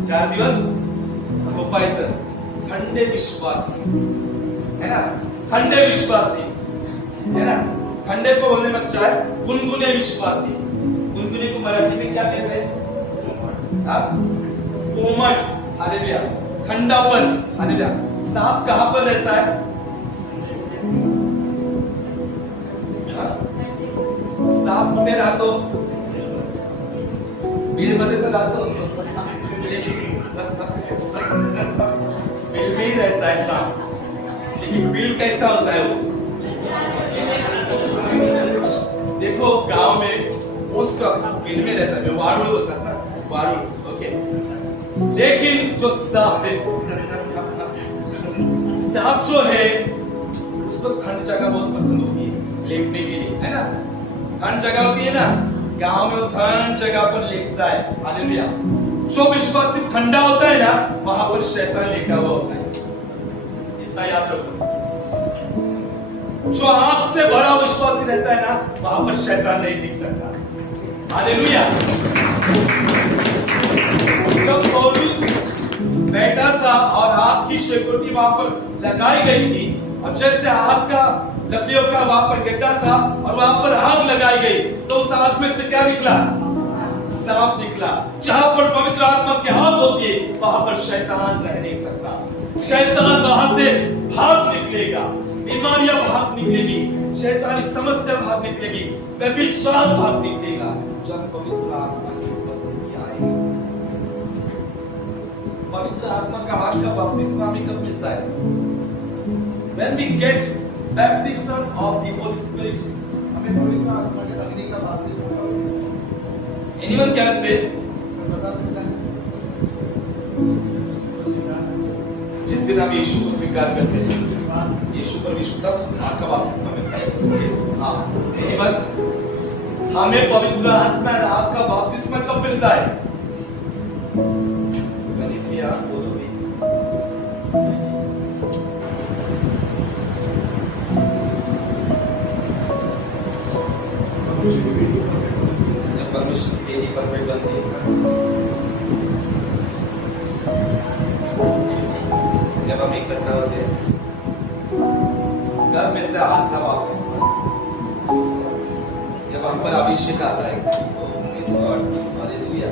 4 दिवस झोपायचं। थंडे विश्वासी है ना, थंडे विश्वासी है ना। खंडे को बोलने में अच्छा है गुनगुने विश्वासी। गुनगुने को मराठी में क्या कहते हैं? कोमट। हालेलुया। ठंडापन। हालेलुया। सांप कहां पर रहता है? सांप कुठे राहतो? बीड मध्ये तर राहतो, बीड में ही रहता है सांप। लेकिन बीड कैसा होता है वो? देखो गांव में मोस्ट ऑफ बीड में रहता है, जो वारुल होता था, वारुल। ओके, लेकिन जो सांप है, सांप जो है उसको ठंड जगह बहुत पसंद होती है लेटने के लिए, है ना? ठंड जगह होती है ना, गांव में वो ठंड जगह पर लेटता है। हालेलुया। जो विश्वासी ठंडा होता है ना, वहां पर शैतान लेटा हुआ होता है। इतना याद रखो। जो आग से भरा विश्वासी रहता है ना, वहां पर शैतान नहीं टिक सकता। हालेलुया। जब पौलुस बैठा था और आग की सिक्योरिटी वहां पर लगाई गई थी, और जैसे आग का लकड़ियों का वहां पर गड्ढा था और वहां पर आग लगाई गई, तो उस आग में से क्या निकला? सांप निकला। जहां पर पवित्र आत्मा की आग होती है, वहां पर शैतान रह नहीं सकता। शैतान वहां से भाग निकलेगा, बीमारियां भाग निकलेगी, शैतानी समस्या भाग निकलेगी, व्यभिचार भाग निकलेगा, जब पवित्र आत्मा की उपस्थिति आएगी। पवित्र आत्मा का हाथ का बपतिस्मा भी कब मिलता है? When we get baptism of the Holy Spirit, हमें पवित्र आत्मा के अग्नि का बपतिस्मा anyone can say, बता सकता है? जिस दिन हम यीशु को स्वीकार करते हैं, यीशु पर विश्वास, तब आग का बपतिस्मा मिलता है। हाँ, anyone? हमें पवित्र आत्मा और आग का बपतिस्मा कब मिलता है? कलीसिया बोलो भी। जब परमेश्वर की बेटी परफेक्ट बनती है, जब हम इकट्ठा होते हैं, कब मिलता है आत्मा वापस? जब हम पर अभिषेक आता है। हालेलुया।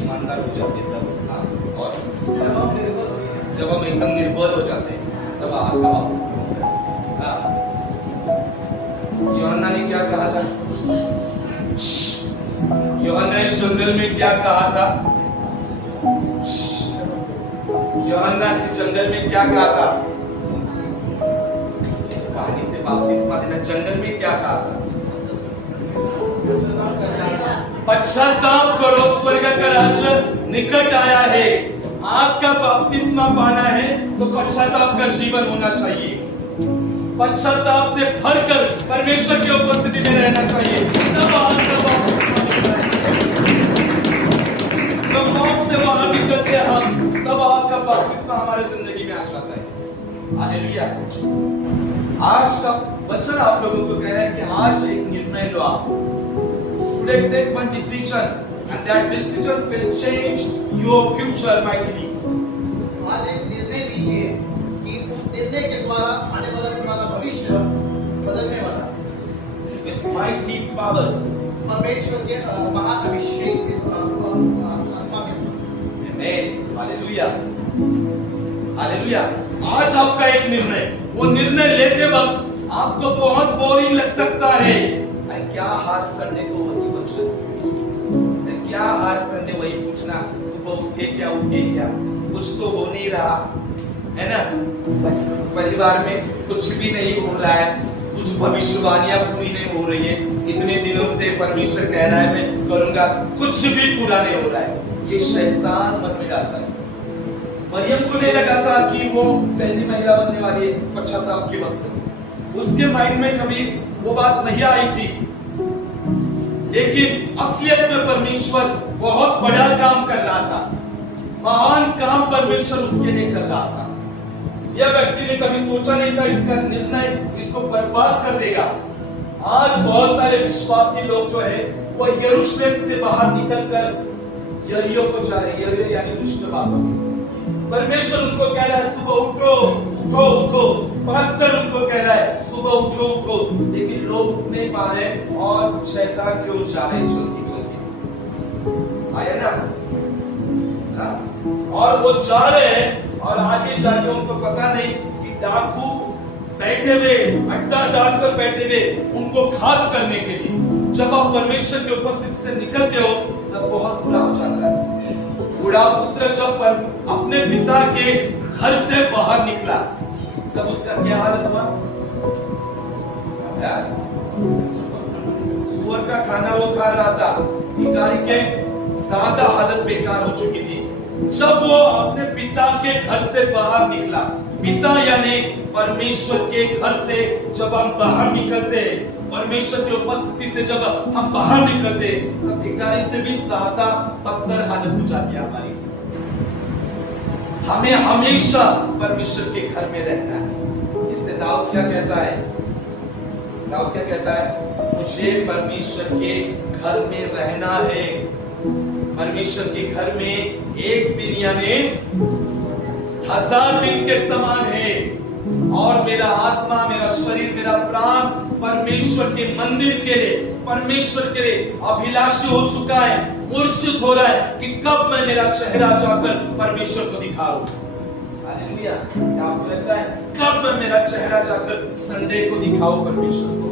ईमानदार हो जाते हैं तब। हाँ, और जब हम एकदम निर्बल हो जाते हैं, तब आत्मा वापस मिलता है। हाँ, यूहन्ना ने क्या कहा था? यूहन्ना ने जंगल में क्या कहा था? यूहन्ना ने जंगल में क्या कहा था? पानी से बपतिस्मा देना। जंगल में क्या कहा था? पश्चाताप करो, स्वर्ग का राज्य निकट आया है। आपका बपतिस्मा पाना है तो पश्चाताप का जीवन होना चाहिए। पश्चाताप से भरकर परमेश्वर की उपस्थिति में रहना चाहिए, तब आपका बपतिस्मा मिलता है। जब मौत से बाहर निकलते हैं हम, तब आपका बपतिस्मा हमारे जिंदगी में आ जाता है। हालेलुया। आज का वचन आप लोगों को कह रहा है कि आज एक निर्णय लो आप। Today take one decision and that decision will change your future mightily. आज एक निर्णय लीजिए कि उस निर्णय के द्वारा आने वाला तुम्हारा भविष्य बदलने वाला है। With mighty power. परमेश्वर के महान अभिषेक के आत्मा के द्वारा। Amen. Hallelujah. Hallelujah. आज आपका एक निर्णय, वो निर्णय लेते वक्त आपको बहुत बोरिंग लग सकता है। क्या हर संडे को वही वचन, क्या हर संडे वही पूछना, सुबह उठे क्या, कुछ तो हो नहीं रहा है ना? परिवार में कुछ भी नहीं हो रहा है, कुछ भविष्यवाणियां पूरी नहीं हो रही है। इतने दिनों से परमेश्वर कह रहा है मैं करूंगा, कुछ भी पूरा नहीं हो रहा है। ये शैतान मन में डालता है। मरियम को नहीं लगा था कि वो पहली महिला बनने वाली है पश्चाताप के वक्त, उसके माइंड में कभी वो बात नहीं आई थी। लेकिन असलियत में परमेश्वर बहुत बड़ा काम कर रहा था, महान काम परमेश्वर उसके लिए कर रहा था। यह व्यक्ति ने कभी सोचा नहीं था इसका निर्णय इसको बर्बाद कर देगा। आज बहुत सारे विश्वासी लोग जो है वो यरूशलेम से बाहर निकलकर यरीहो को जा रहे हैं। यरीहो यानी दुष्ट बाबा। परमेश्वर उनको कह रहा है सुबह उठो, उठो उठो, पास्टर उनको कह रहा है सुबह उठो उठो, लेकिन लोग उठ नहीं पा रहे और शैतान क्यों जा रहे जल्दी जल्दी आया ना। और वो जा रहे हैं और आगे जाके उनको पता नहीं कि डाकू बैठे हुए, अड्डा डालकर बैठे हुए उनको घात करने के लिए। जब आप परमेश्वर की उपस्थिति से निकलते हो तब बहुत बुरा हो जाता है। बूढ़ा पुत्र जब अपने पिता के घर से बाहर निकला तब उसका क्या हालत हुआ? सुअर का खाना वो खा रहा था, भिखारी के ज्यादा हालत बेकार हो चुकी थी। जब वो अपने पिता के घर से बाहर निकला, पिता यानी परमेश्वर के घर से जब हम बाहर निकलते, परमेश्वर की उपस्थिति से जब हम बाहर निकलते, तब भिखारी से भी ज्यादा बदतर हालत हो जाती है हमारी। हमें हमेशा परमेश्वर के घर में रहना है। इसलिए दाऊद क्या कहता है? दाऊद क्या कहता है? मुझे परमेश्वर के घर में रहना है। परमेश्वर के घर में एक दिन यानी 1000 दिन के समान है। और मेरा आत्मा, मेरा शरीर, मेरा प्राण परमेश्वर के मंदिर के लिए, परमेश्वर के लिए अभिलाषी हो चुका है, मूर्छित हो रहा है कि कब मैं मेरा चेहरा जाकर परमेश्वर को दिखाऊं। हालेलुया। क्या आपको लगता है कब मैं मेरा चेहरा जाकर संडे को दिखाऊं परमेश्वर को?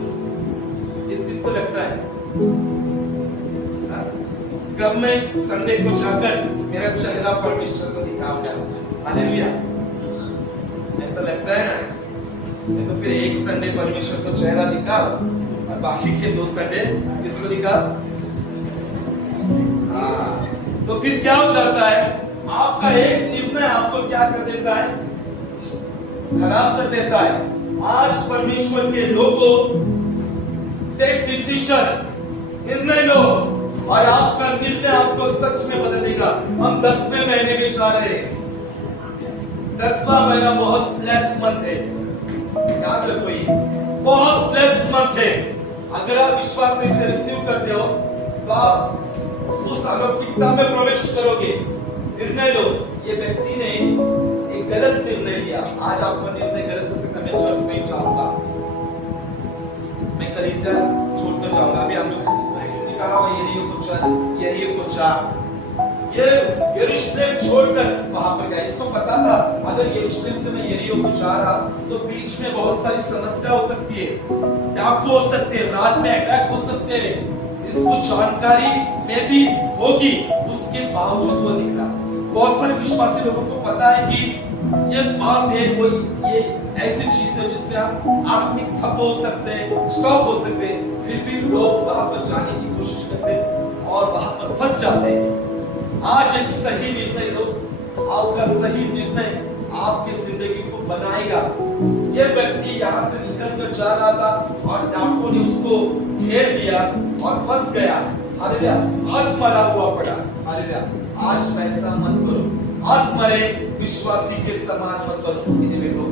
इस चीज को लगता है कब मैं संडे को जाकर मेरा चेहरा परमेश्वर को दिखाऊंगा? हालेलुया। ऐसा लगता है ना? नहीं तो फिर एक संडे परमेश्वर को चेहरा दिखा और बाकी के 2 संडे किसको दिखा? तो फिर क्या हो जाता है? आपका एक निर्णय आपको क्या कर देता है? खराब कर देता है। आज परमेश्वर के लोगों, टेक डिसीजन, निर्णय लो, और आपका निर्णय आपको सच में बदल देगा। हम 10वें महीने में जा रहे हैं। 10वां महीना बहुत ब्लेस्ड मंथ है, याद रखो ये बहुत ब्लेस्ड मंथ है। अगर आप विश्वास से रिसीव करते हो तो आप उस अलौकिकता में प्रवेश करोगे। निर्णय लो। ये व्यक्ति ने एक गलत निर्णय लिया। आज आपका निर्णय गलत हो सकता है। मैं चर्च में जाऊंगा, मैं कलीसिया छोड़कर जाऊंगा। अभी हम लोग कहा यरीहो को जा, ये यरूशलेम छोड़कर वहां पर गया। इसको पता था अगर यरूशलेम से मैं यरीहो को जा रहा तो बीच में बहुत सारी समस्या हो सकती है, डाकू हो सकते हैं, रात में अटैक हो सकते हैं। इसको जानकारी में भी होगी, उसके बावजूद वो निकला। बहुत सारे विश्वासी लोगों को पता है कि ये पाप है, वो ये ऐसी चीज है जिससे हम आत्मिक ठप हो सकते हैं, स्टॉप हो सकते हैं। फिर भी लोग वहां पर जाने की कोशिश करते हैं और वहां पर फंस जाते हैं। आज एक सही निर्णय लो। आपका सही निर्णय आपकी जिंदगी को बनाएगा। ये व्यक्ति यहाँ से निकल कर जा रहा था और डाकुओं ने उसको घेर लिया और फंस गया। हालेलुया। आज मरा हुआ पड़ा। हालेलुया। आज वैसा मत करो। आज मरे विश्वासी के समान मत करो। सीधे बैठो,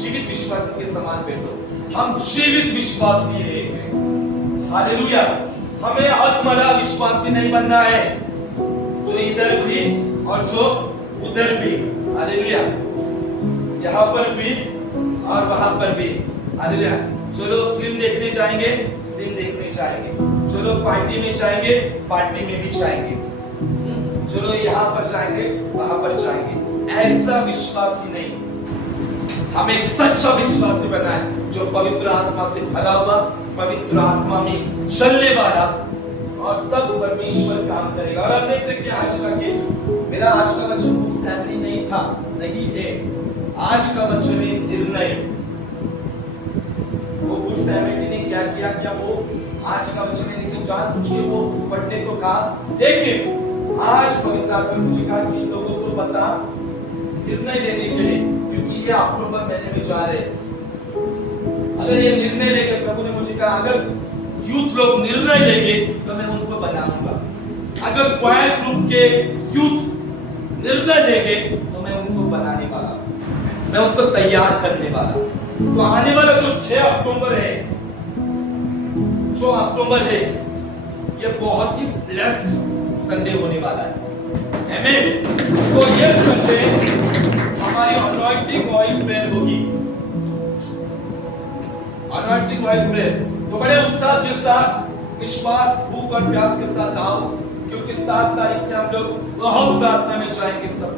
जीवित विश्वासी के समान बैठो। हम जीवित विश्वासी हैं। हालेलुया। हमें अधमरा विश्वासी नहीं बनना है, जो इधर भी और जो उधर भी। हालेलुया। यहाँ पर भी और वहां पर भी। हालेलुया। जो लोग फिल्म देखने जाएंगे, फिल्म देखने जाएंगे। जो लोग पार्टी में जाएंगे, पार्टी में भी जाएंगे। जो लोग यहाँ पर जाएंगे, वहां पर जाएंगे। ऐसा विश्वासी नहीं। हमें एक सच्चा विश्वासी बनना है, जो पवित्र आत्मा से भरा हुआ, पवित्र आत्मा में चलने वाला, और तब परमेश्वर काम करेगा। और अब देखते क्या है। मेरा आज का वचन गुड सैमरी नहीं था, नहीं है। आज का वचन है निर्णय। वो गुड सैमरी ने क्या किया? क्या वो आज का वचन है लेकिन जान पूछिए वो पढ़ने को कहा। लेकिन आज पवित्र आत्मा मुझे कहा कि लोगों को बता निर्णय लेने के लिए, क्योंकि ये अक्टूबर महीने में जा रहे हैं। अगर ये निर्णय लेंगे, प्रभु ने मुझे कहा अगर यूथ लोग निर्णय लेंगे तो मैं उनको बनाऊंगा। अगर क्वायर ग्रुप के यूथ निर्णय लेंगे तो मैं उनको बनाने वाला, मैं उनको तैयार करने वाला। तो आने वाला जो 6 अक्टूबर है, जो अक्टूबर है, ये बहुत ही ब्लेस्ड संडे होने वाला है। आमीन। तो ये संडे अनॉइंटिंग ऑयल प्रेयर होगी। अनॉइंटिंग ऑयल प्रेयर तो बड़े उत्साह के साथ, विश्वास, भूख और प्यास के साथ आओ, क्योंकि 7 तारीख से हम लोग बहुत प्रार्थना में जाएंगे। सब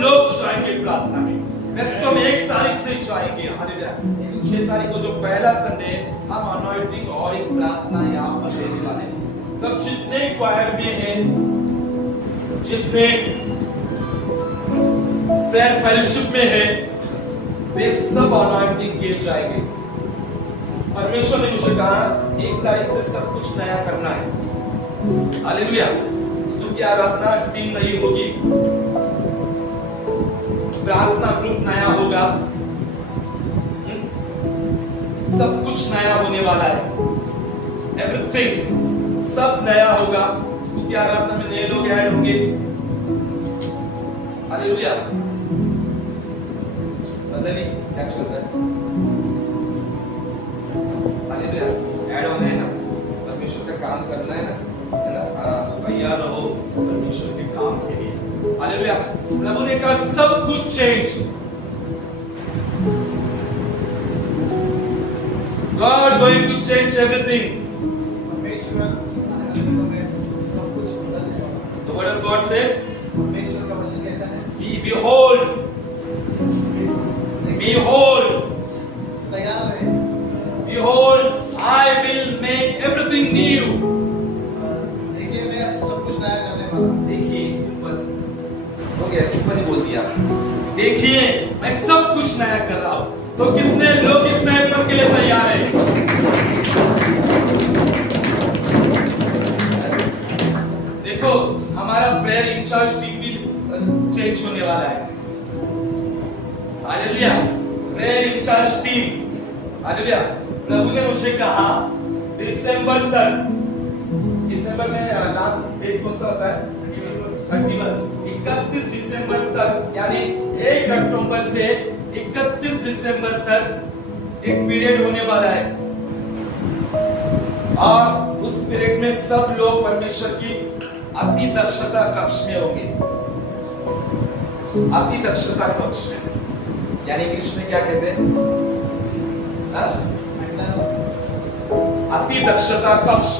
लोग जाएंगे प्रार्थना में। वैसे तो हम 1 तारीख से जाएंगे, हालेलुया। लेकिन 6 तारीख को जो पहला संडे हम अनॉइंटिंग और एक प्रार्थना यहाँ पर देने वाले हैं। तब जितने क्वायर में हैं, जितने प्रेयर फेलोशिप में है, वे सब अनॉइंटिंग किए जाएंगे। परमेश्वर ने मुझे कहा 1 तारीख से सब कुछ नया करना है, हालेलुया। स्तुति आराधना टीम नई होगी, प्रार्थना ग्रुप नया होगा, सब कुछ नया होने वाला है। एवरीथिंग सब नया होगा। स्तुति आराधना में नए लोग ऐड होंगे, हालेलुया। मतलब क्या चल रहा है, हालेलुया। ऐड होना है ना, परमेश्वर का काम करना है ना, तैयार रहो परमेश्वर के काम के लिए, हालेलुया। प्रभु ने कहा सब कुछ change, God going to change everything. परमेश्वर आने वाले दिनों में सब कुछ बदलने वाला है। The word of God says, परमेश्वर का वचन कहता है, see, behold, तैयार रहे, behold, I will make everything new. देखिए मैं सब कुछ नया करने वाला हूं। देखिए सिंपल हो गया, सिंपल ही बोल दिया। देखिए मैं सब कुछ नया कर रहा हूं। तो कितने लोग इस नए पल के लिए तैयार हैं? देखो हमारा प्रेयर इंचार्ज टीम भी चेंज होने वाला है, hallelujah. Prayer incharge team, hallelujah. प्रभु ने मुझे कहा दिसंबर में लास्ट डेट कौन सा होता है? 31 दिसंबर तक, यानी 1 अक्टूबर से 31 दिसंबर तक एक पीरियड होने वाला है, और उस पीरियड में सब लोग परमेश्वर की अति दक्षता कक्ष में होंगे। अति दक्षता कक्ष में, यानी इंग्लिश में क्या कहते हैं? अति दक्षता कक्ष।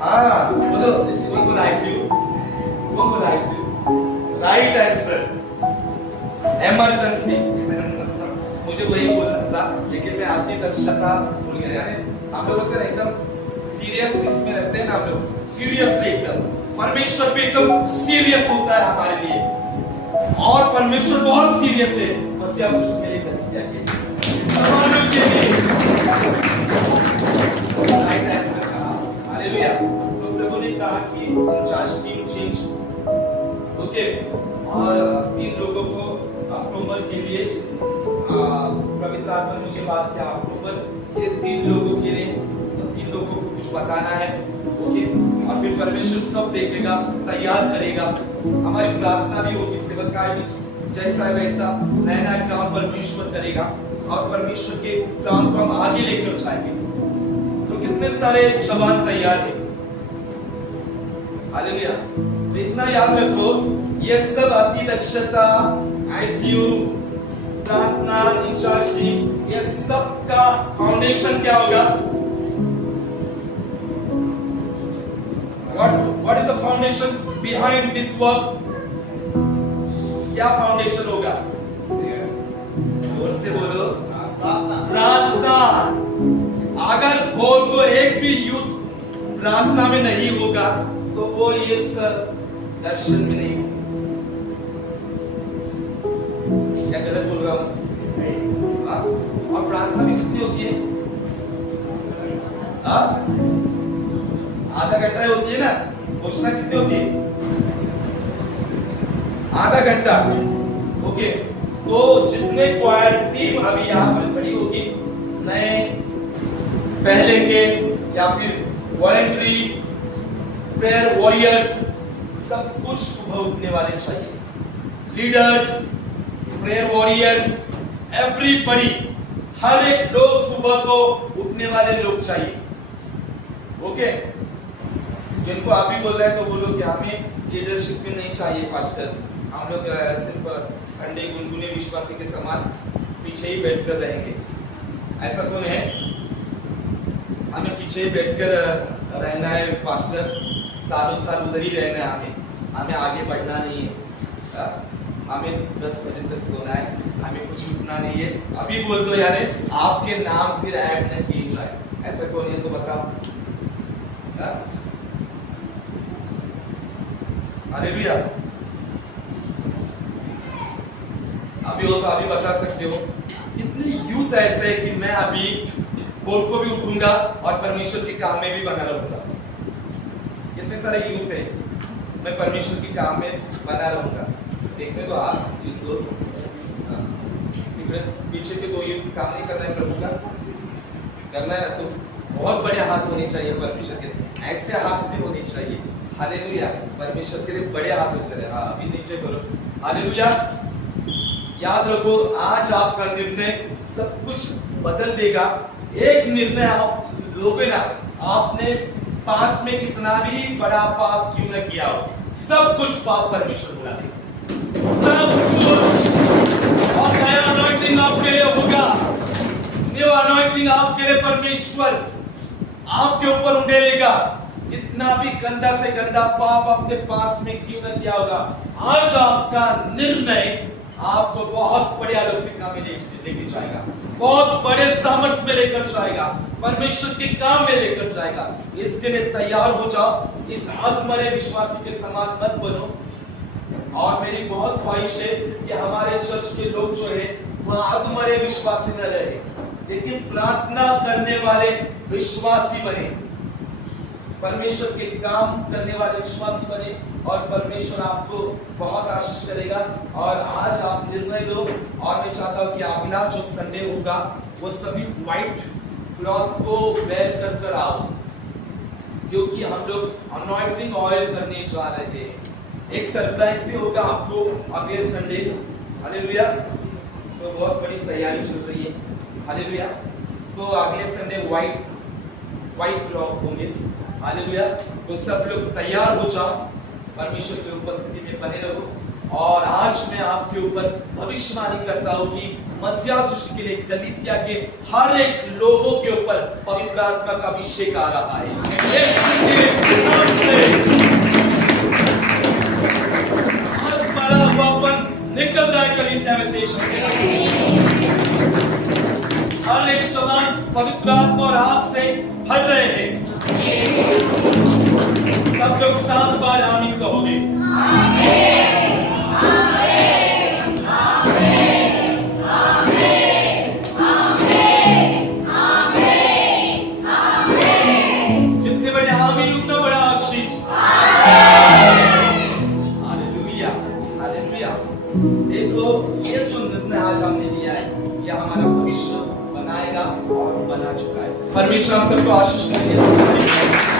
हाँ बोलो, बोलो आईसीयू, बोलो आईसीयू। Right answer, emergency. मुझे वही बोलना था, लेकिन मैं आपकी दक्षता भूल गया। यानी हम लोग अगर एकदम सीरियस इसमें रहते हैं ना, हम लोग सीरियसली एकदम, परमेश्वर भी एकदम सीरियस होता है हमारे लिए, और परमेश्वर बहुत सीरियस है मसीहा यीशु के लिए, कलीसिया के लिए। राइट आंसर कहा, हालेलुया। तो प्रभु ने कहा कि इंचार्ज टीम चेंज, ओके। और 3 लोगों को अक्टूबर के लिए, पवित्र आत्मा ने मुझे बात किया अक्टूबर ये 3 लोगों के लिए, तो 3 लोगों को कुछ बताना है, ओके। और फिर परमेश्वर सब देखेगा, तैयार करेगा। हमारी प्रार्थना भी होगी, सेवकाई भी जैसा वैसा नया नया काम परमेश्वर करेगा, और परमेश्वर के काम को हम आगे लेकर जाएंगे। तो कितने सारे जवान तैयार हैं, हालेलुया। तो इतना याद रखो, ये सब अति दक्षता, आईसीयू, प्रार्थना, इंचार्ज टीम, ये सब का फाउंडेशन क्या होगा? What is the foundation behind this work? क्या फाउंडेशन होगा? जोर से बोलो, प्रार्थना। अगर भोर को एक भी यूथ प्रार्थना में नहीं होगा, तो वो इस दर्शन में नहीं होगा। क्या गलत बोल रहा हूं? और प्रार्थना भी कितनी होती है? आधा घंटा होती है ना। घोषणा कितनी होती है? आधा घंटा, ओके। तो जितने क्वायर टीम अभी यहाँ पर खड़ी होगी, नए, पहले के, या फिर वॉलंटरी प्रेयर वॉरियर्स, सब कुछ सुबह उठने वाले चाहिए। लीडर्स, प्रेयर वॉरियर्स, एवरीबॉडी, हर एक लोग सुबह को उठने वाले लोग चाहिए, ओके। जिनको अभी बोल रहा है तो बोलो कि हमें लीडरशिप में नहीं चाहिए पास्टर, हम लोग सिर्फ संडे गुनगुने विश्वासी के समान पीछे ही बैठकर रहेंगे, ऐसा तो नहीं है। हमें पीछे ही बैठकर रहना है पास्टर, सालों साल उधर ही रहना है, हमें आगे बढ़ना नहीं है। हमें 10 बजे तक सोना है, हमें कुछ उठना नहीं है। अभी बोल दो यार आपके नाम फिर ऐड न किए जाए, ऐसा कौन है तो बताओ। हालेलुया। अभी हो तो अभी बता सकते हो, इतने यूथ ऐसे है कि मैं अभी भोर को भी उठूंगा और परमेश्वर के काम में भी बना रहूंगा। कितने सारे यूथ है, मैं परमेश्वर के काम में बना रहूंगा। देखने तो आप यूथ दो, पीछे के 2 यूथ काम नहीं करना है प्रभु का, करना है तो बहुत बड़े हाथ होने चाहिए परमेश्वर के, ऐसे हाथ भी होने चाहिए। हालेलुया। परमेश्वर के लिए बड़े हाथ होने चाहिए। हाँ अभी नीचे करो। हालेलुया। याद रखो, आज आपका निर्णय सब कुछ बदल देगा। एक निर्णय आप लोगे ना, आपने पास में कितना भी बड़ा पाप क्यों न किया हो, सब कुछ पाप परमेश्वर बुला देगा, सब कुछ। और नया अनॉइंटिंग आपके लिए होगा, न्यू अनॉइंटिंग आपके लिए परमेश्वर आपके ऊपर उड़ेलेगा। इतना भी गंदा से गंदा पाप अपने पास में क्यों न किया होगा, आज आपका निर्णय आपको बहुत बड़े अलौकिकता में लेके जाएगा, बहुत बड़े सामर्थ में लेकर जाएगा, परमेश्वर के काम में लेकर जाएगा। इसके लिए तैयार हो जाओ, इस अधमरे विश्वासी के समान मत बनो। और मेरी बहुत ख्वाहिश है कि हमारे चर्च के लोग जो है वह अधमरे विश्वासी न रहे, लेकिन प्रार्थना करने वाले विश्वासी बने, परमेश्वर के काम करने वाले विश्वासी बने, और परमेश्वर आपको बहुत आशीष करेगा। और आज आप निर्णय लो, और मैं चाहता हूं कि अगला जो संडे होगा वो सभी व्हाइट क्लॉथ को वेयर कर कर आओ, क्योंकि हम लोग अनॉइंटिंग ऑयल करने जा रहे हैं। एक सरप्राइज भी होगा आपको अगले संडे। हालेलुया। तो बहुत बड़ी तैयारी चल रही है। हालेलुया। तो अगले संडे व्हाइट क्लॉथ होंगे। हालेलुया। तो सब लोग तैयार हो जाओ, परमेश्वर की उपस्थिति में बने रहो। और आज मैं आपके ऊपर भविष्यवाणी करता हूं कि मसीहा सृष्टि के लिए कलीसिया के हर एक लोगों के ऊपर पवित्र आत्मा का अभिषेक आ रहा है। यीशु के नाम से हर बड़ा वापन निकल रहा है कलीसिया में से। हर एक जवान पवित्र आत्मा और आग से भर रहे हैं। सब लोग 7 बार आमीन कहोगे। जितने बड़े आमीन उतना बड़ा आशीष। हालेलुया। हालेलुया। देखो, ये जो निर्णय आज हमने लिया है, ये हमारा भविष्य बनाएगा और बना चुका है। परमेश्वर हम सबको आशीष करें।